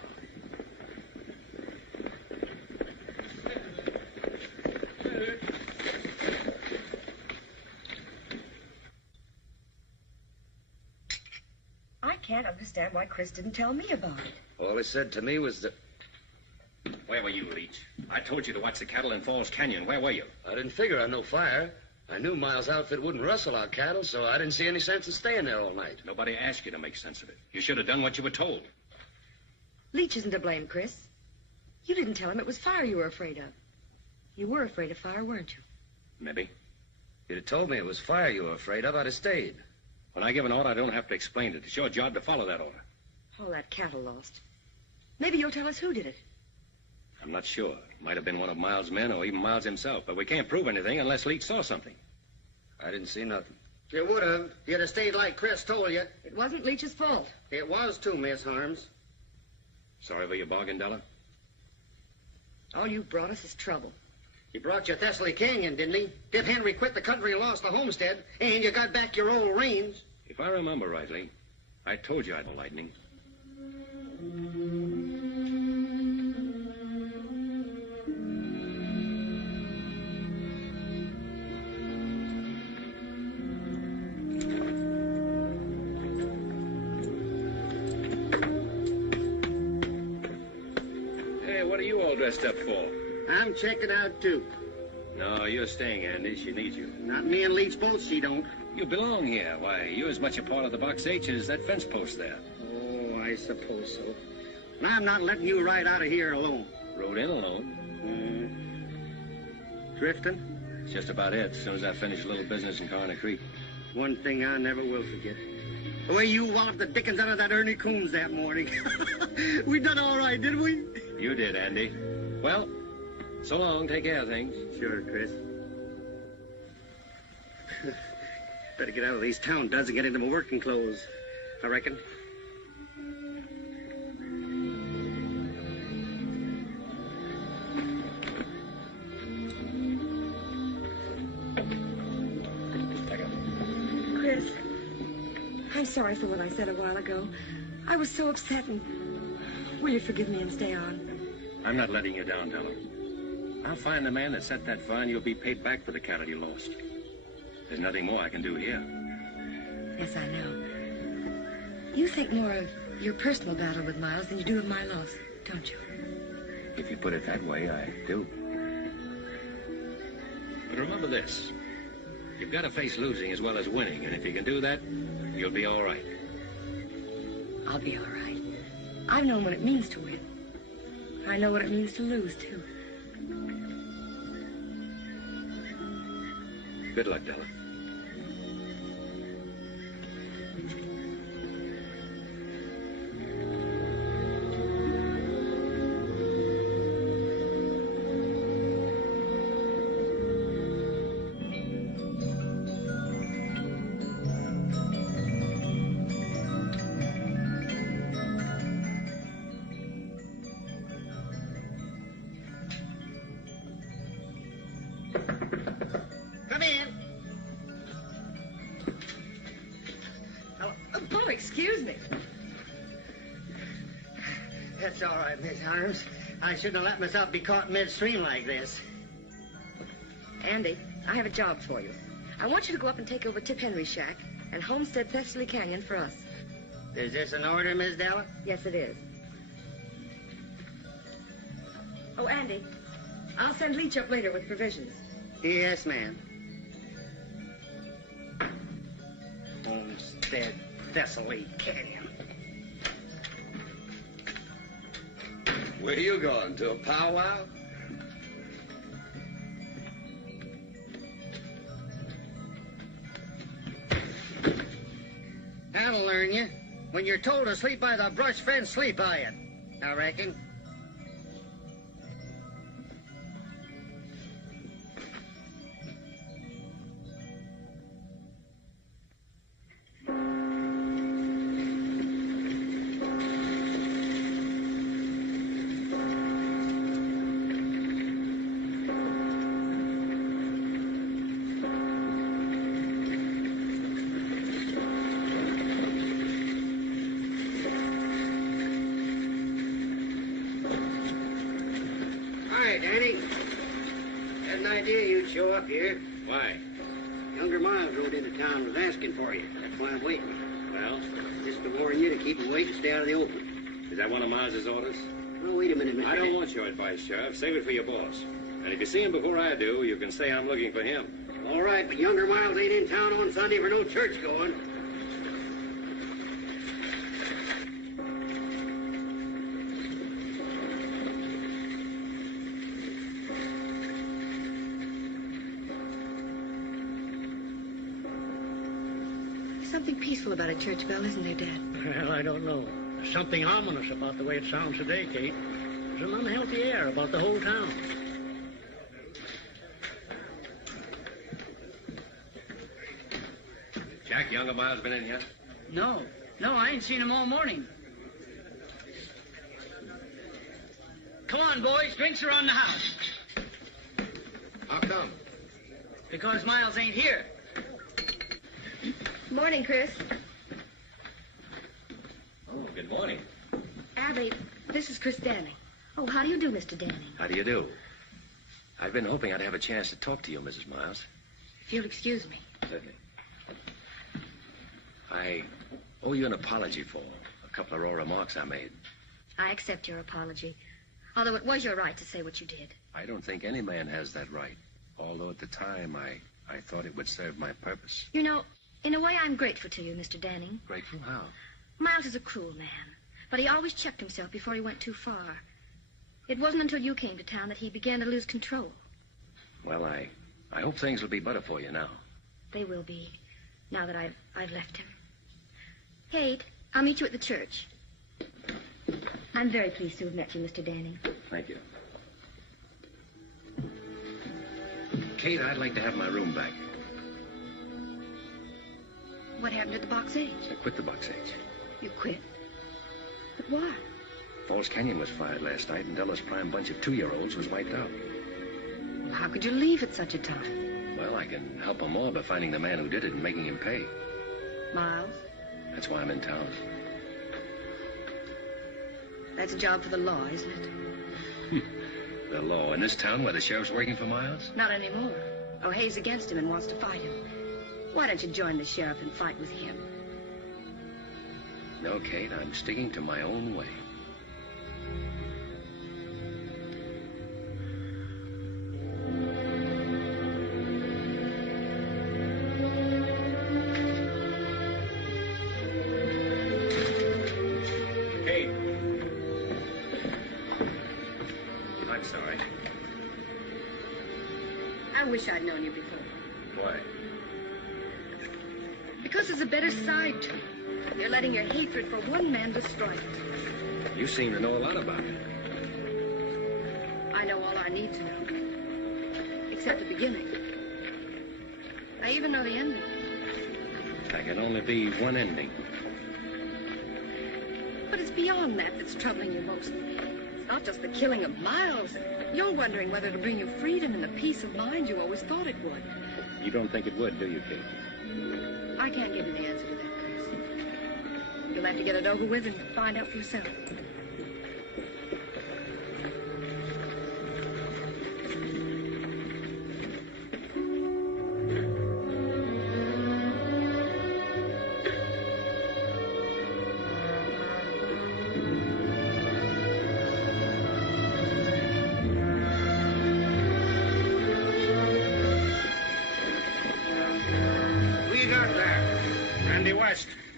I can't understand why Chris didn't tell me about it. All he said to me was that... Where were you, Leach? I told you to watch the cattle in Falls Canyon. Where were you? I didn't figure on no fire. I knew Miles' outfit wouldn't rustle our cattle, so I didn't see any sense in staying there all night. Nobody asked you to make sense of it. You should have done what you were told. Leach isn't to blame, Chris. You didn't tell him it was fire you were afraid of. You were afraid of fire, weren't you? Maybe. If you'd have told me it was fire you were afraid of, I'd have stayed. When I give an order, I don't have to explain it. It's your job to follow that order. All that cattle lost. Maybe you'll tell us who did it. I'm not sure. It might have been one of Miles' men or even Miles himself, but we can't prove anything unless Leach saw something. I didn't see nothing. You would have. You'd have stayed like Chris told you. It wasn't Leach's fault. It was too, Miss Harms. Sorry for your bargain, Della? All you've brought us is trouble. He brought you Thessaly Canyon, didn't he? Did Henry quit the country and lost the homestead, and you got back your old reins? If I remember rightly, I told you I'd have lightning. Hey, what are you all dressed up for? I'm checking out, too. No, you're staying, Andy. She needs you. Not me and Leach both, she don't. You belong here. Why, you're as much a part of the Box H as that fence post there. Oh, I suppose so. And I'm not letting you ride out of here alone. Rode in alone. Drifting? It's just about it. As soon as I finish a little business in Corner Creek. One thing I never will forget. The way you walloped the dickens out of that Ernie Coombs that morning. We done all right, didn't we? You did, Andy. Well, so long. Take care of things. Sure, Chris. Better get out of these town duds and get into my working clothes, I reckon. Chris, I'm sorry for what I said a while ago. I was so upset, and will you forgive me and stay on? I'm not letting you down, Della. I'll find the man that set that fire, and you'll be paid back for the cattle you lost. There's nothing more I can do here. Yes, I know. You think more of your personal battle with Miles than you do of my loss, don't you? If you put it that way, I do. But remember this. You've got to face losing as well as winning, and if you can do that, you'll be all right. I'll be all right. I've known what it means to win. I know what it means to lose, too. Good luck, Della. Come in. Oh, excuse me. That's all right, Miss Harms. I shouldn't have let myself be caught midstream like this. Andy, I have a job for you. I want you to go up and take over Tip Henry's shack and homestead Thessaly Canyon for us. Is this an order, Miss Della? Yes, it is. Oh, Andy, I'll send Leach up later with provisions. Yes, ma'am. Homestead Thessaly Canyon. Where you going, to a powwow? That'll learn you. When you're told to sleep by the brush fence, sleep by it, I reckon. Show up here. Why? Younger Miles rode into town and was asking for you. That's why I'm waiting. Well? Just to warn you to keep away and stay out of the open. Is that one of Miles's orders? Oh, wait a minute, Mr. I don't want your advice, Sheriff. Save it for your boss. And if you see him before I do, you can say I'm looking for him. All right, but younger Miles ain't in town on Sunday for no church going. There's something peaceful about a church bell, isn't there, Dad? Well, I don't know. There's something ominous about the way it sounds today, Kate. There's an unhealthy air about the whole town. Jack, younger Miles been in yet? No, I ain't seen him all morning. Come on, boys, drinks are on the house. How come? Because Miles ain't here. Morning, Chris. Oh, good morning. Abby, this is Chris Danning. Oh, how do you do, Mr. Danning? How do you do? I've been hoping I'd have a chance to talk to you, Mrs. Miles. If you'll excuse me. Certainly. I owe you an apology for a couple of raw remarks I made. I accept your apology. Although it was your right to say what you did. I don't think any man has that right. Although at the time I thought it would serve my purpose. You know, in a way, I'm grateful to you, Mr. Danning. Grateful? How? Miles is a cruel man, but he always checked himself before he went too far. It wasn't until you came to town that he began to lose control. Well, I hope things will be better for you now. They will be, now that I've left him. Kate, I'll meet you at the church. I'm very pleased to have met you, Mr. Danning. Thank you. Kate, I'd like to have my room back. What happened at the Box H? I quit the Box H. You quit? But why? Falls Canyon was fired last night, and Della's prime bunch of 2-year-olds was wiped out. How could you leave at such a time? Well, I can help them more by finding the man who did it and making him pay. Miles? That's why I'm in town. That's a job for the law, isn't it? The law in this town where the sheriff's working for Miles? Not anymore. O'Hay's against him and wants to fight him. Why don't you join the sheriff and fight with him? No, Kate, I'm sticking to my own way. Kate. I'm sorry. I wish I'd known you before. Why? Because there's a better side to you. You're letting your hatred for one man destroy it. You seem to know a lot about it. I know all I need to know. Except the beginning. I even know the ending. There can only be one ending. But it's beyond that that's troubling you most. It's not just the killing of Miles. You're wondering whether it'll bring you freedom and the peace of mind you always thought it would. You don't think it would, do you, Kate? I can't give you the answer to that, Chris. You'll have to get it over with and find out for yourself.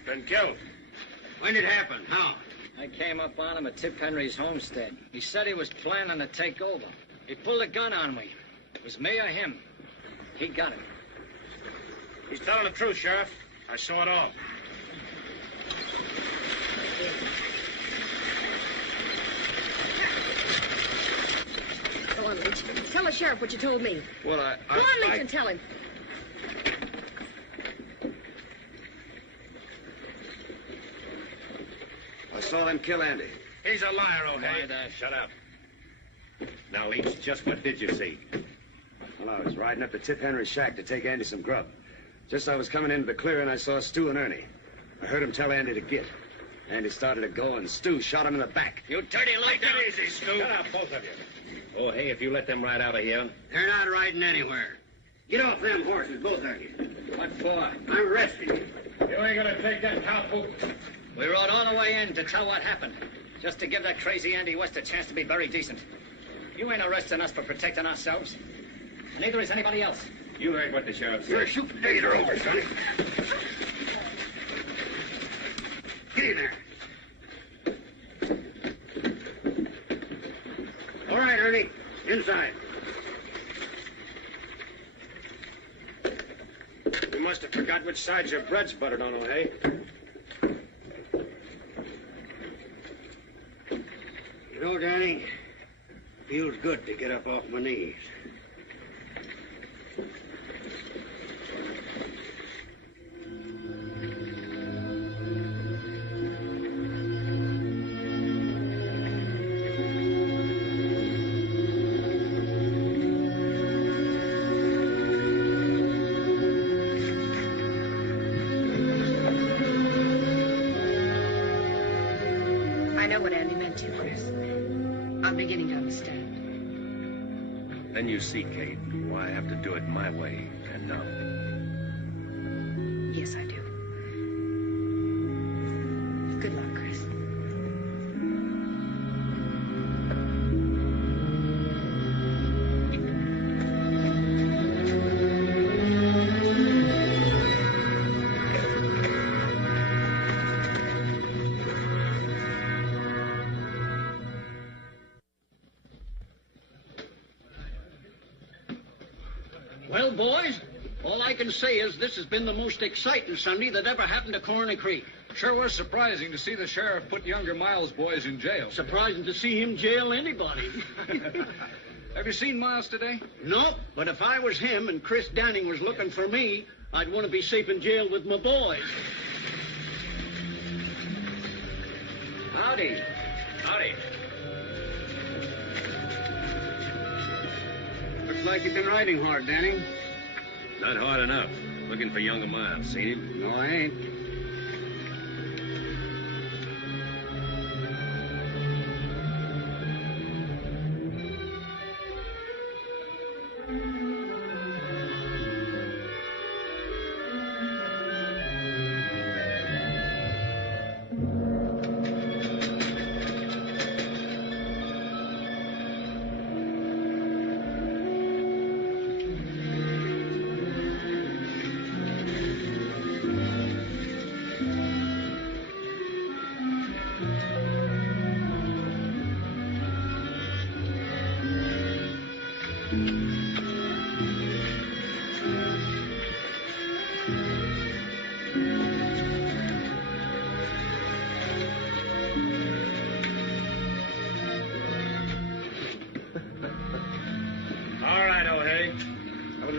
Been killed. When did it happen? How? I came up on him at Tip Henry's homestead. He said he was planning to take over. He pulled a gun on me. It was me or him. He got him. He's telling the truth, Sheriff. I saw it all. Go on, Leach. Tell the sheriff what you told me. Well, Go on, Leach, and tell him. I saw them kill Andy. He's a liar, O'Hay. Shut up. Now, Leach, just what did you see? Well, I was riding up to Tip Henry's shack to take Andy some grub. Just as I was coming into the clearing, I saw Stu and Ernie. I heard him tell Andy to get. Andy started to go, and Stu shot him in the back. You dirty Take it easy, Stu. Shut up, both of you. Oh, hey, if you let them ride out of here... They're not riding anywhere. Get off them horses, both of you. What for? I'm arresting you. You ain't gonna take that cowpoke. We rode all the way in to tell what happened. Just to give that crazy Andy West a chance to be very decent. You ain't arresting us for protecting ourselves. And neither is anybody else. You heard what the sheriff said. You're shooting Gator over, sonny. Get in there. All right, Ernie. Inside. You must have forgot which side your bread's buttered on, O'Hay. You know, Danny, feels good to get up off my knees. I know what Andy meant to you, Chris. I'm beginning to understand. Then you see, Kate, why I have to do it my way and now. Yes, I do. Good luck, Chris. Well, boys, all I can say is this has been the most exciting Sunday that ever happened to Corner Creek. Sure was surprising to see the sheriff put younger Miles' boys in jail. Surprising to see him jail anybody. Have you seen Miles today? No, but if I was him and Chris Danning was looking for me, I'd want to be safe in jail with my boys. Howdy. Howdy. Looks like you've been riding hard, Danning. Not hard enough. Looking for younger Miles. Seen him? No, I ain't.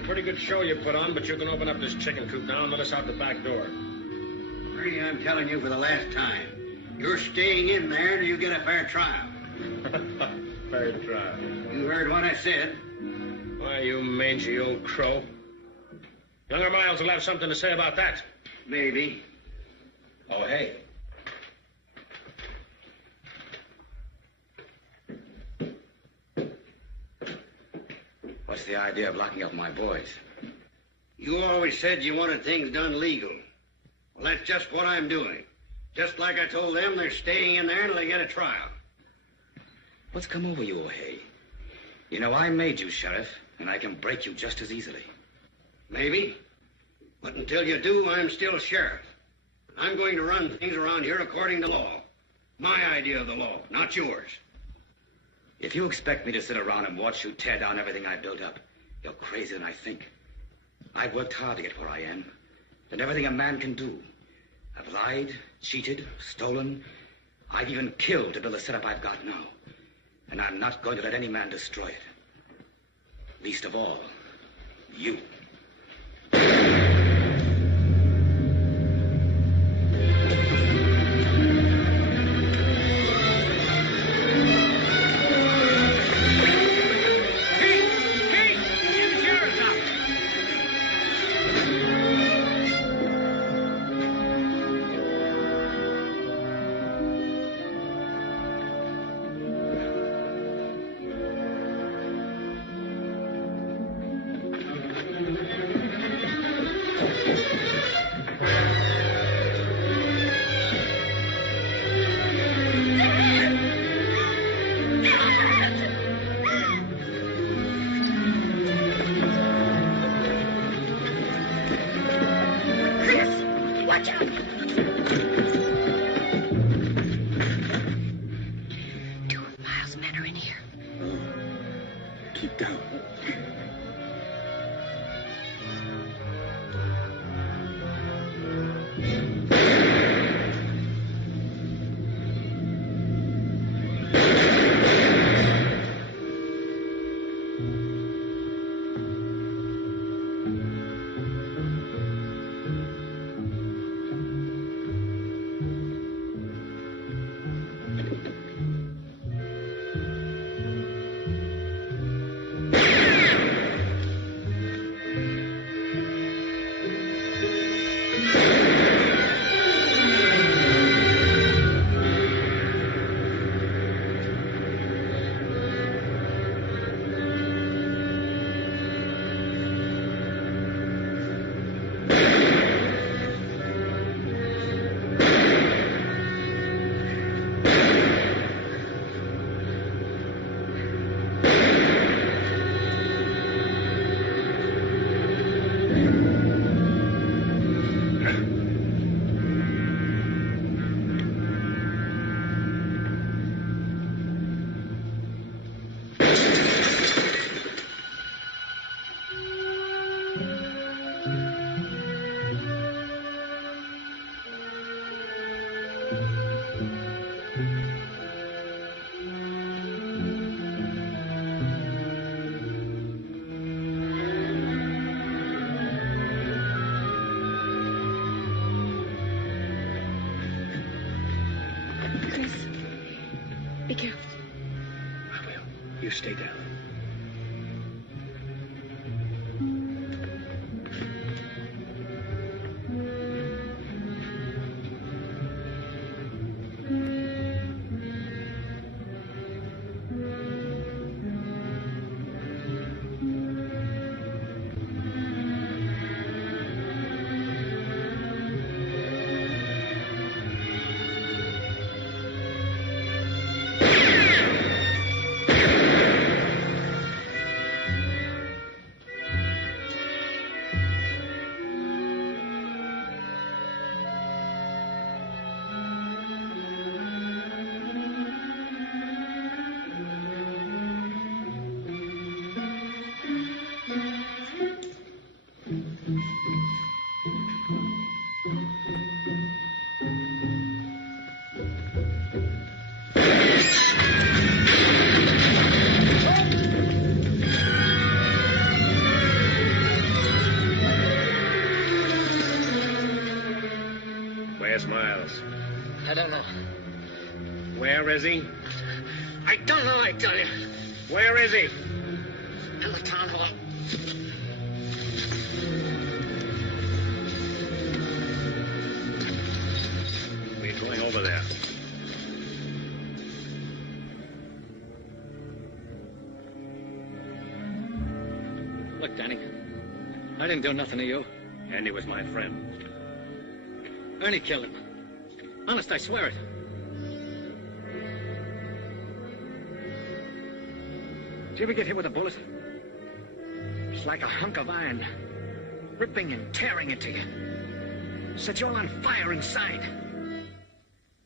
Pretty good show you put on, but you can open up this chicken coop now and let us out the back door. Ernie, I'm telling you for the last time. You're staying in there till you get a fair trial. Fair trial. You heard what I said. Why, you mangy old crow. Younger Miles will have something to say about that. Maybe. Oh, hey. What's the idea of locking up my boys? You always said you wanted things done legal. Well, that's just what I'm doing. Just like I told them, they're staying in there until they get a trial. What's come over you, O'Hay? You know, I made you sheriff, and I can break you just as easily. Maybe. But until you do, I'm still sheriff. I'm going to run things around here according to law. My idea of the law, not yours. If you expect me to sit around and watch you tear down everything I built up, you're crazier than I think. I've worked hard to get where I am. Done everything a man can do. I've lied, cheated, stolen. I've even killed to build the setup I've got now. And I'm not going to let any man destroy it. Least of all, you. Watch out! 2 of Miles' men are in here. Keep down. Be careful. I will. You stay down. Where's Miles? I don't know. Where is he? I don't know, I tell you. Where is he? In the town hall. We're going over there. Look, Danny. I didn't do nothing to you. Andy was my friend. Ernie killed him. Honest, I swear it. Did you ever get hit with a bullet? It's like a hunk of iron, ripping and tearing into you. Set you all on fire inside.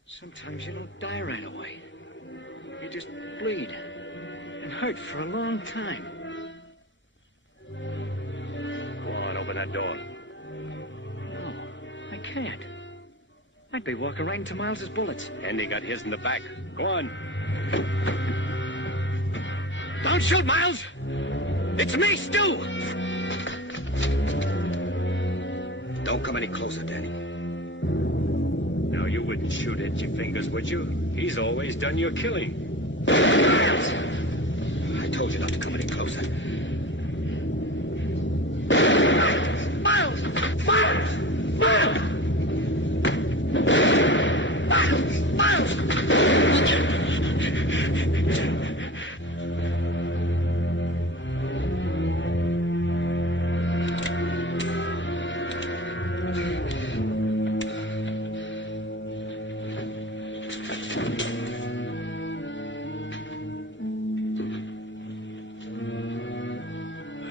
Sometimes you don't die right away. You just bleed and hurt for a long time. Go on, open that door. No, I can't. I'd be walking right into Miles's bullets. Andy got his in the back. Go on. Don't shoot, Miles! It's me, Stu! Don't come any closer, Danny. Now, you wouldn't shoot at your fingers, would you? He's always done your killing. I told you not to come any closer. Miles! Miles! Miles! Miles!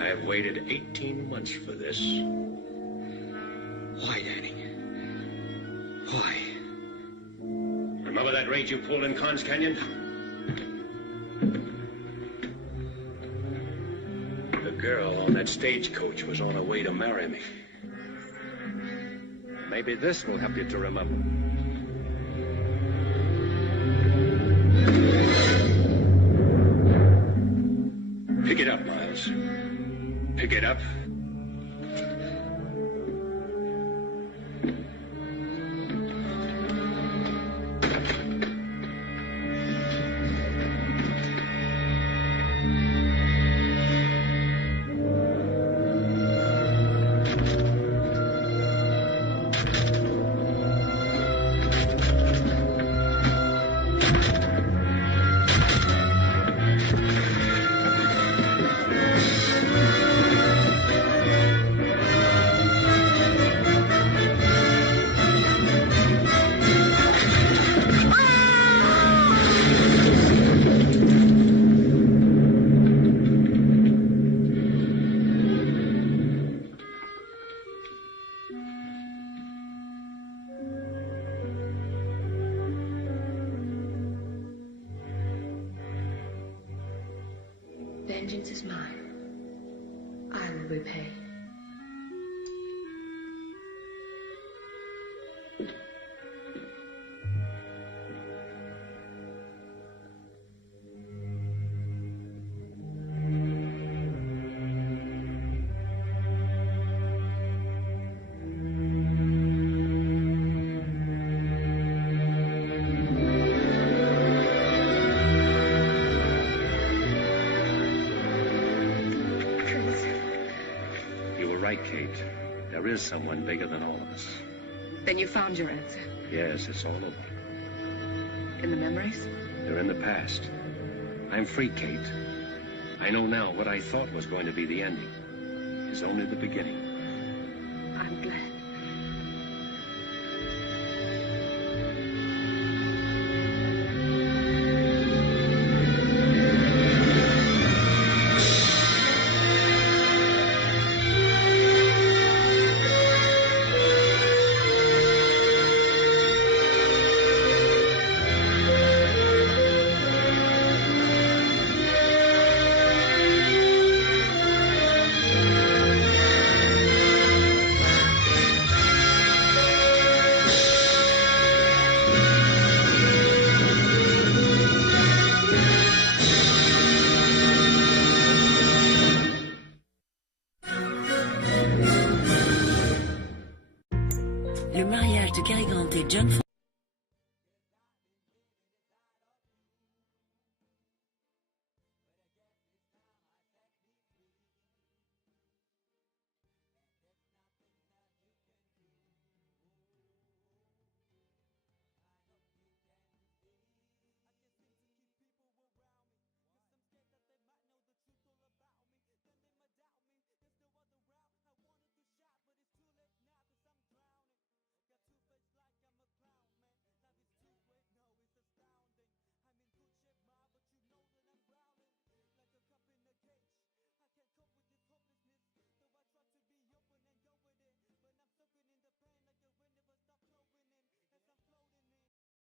I've waited 18 months for this. Why, Danny? raid you pulled in Carnes Canyon? The girl on that stagecoach was on her way to marry me. Maybe this will help you to remember. Pick it up, Miles. Pick it up. Vengeance is mine. I will repay. Kate. There is someone bigger than all of us. Then you found your answer. Yes, it's all over. In the memories? They're in the past. I'm free, Kate. I know now what I thought was going to be the ending is only the beginning. I'm glad. Le mariage de Cary Grant et John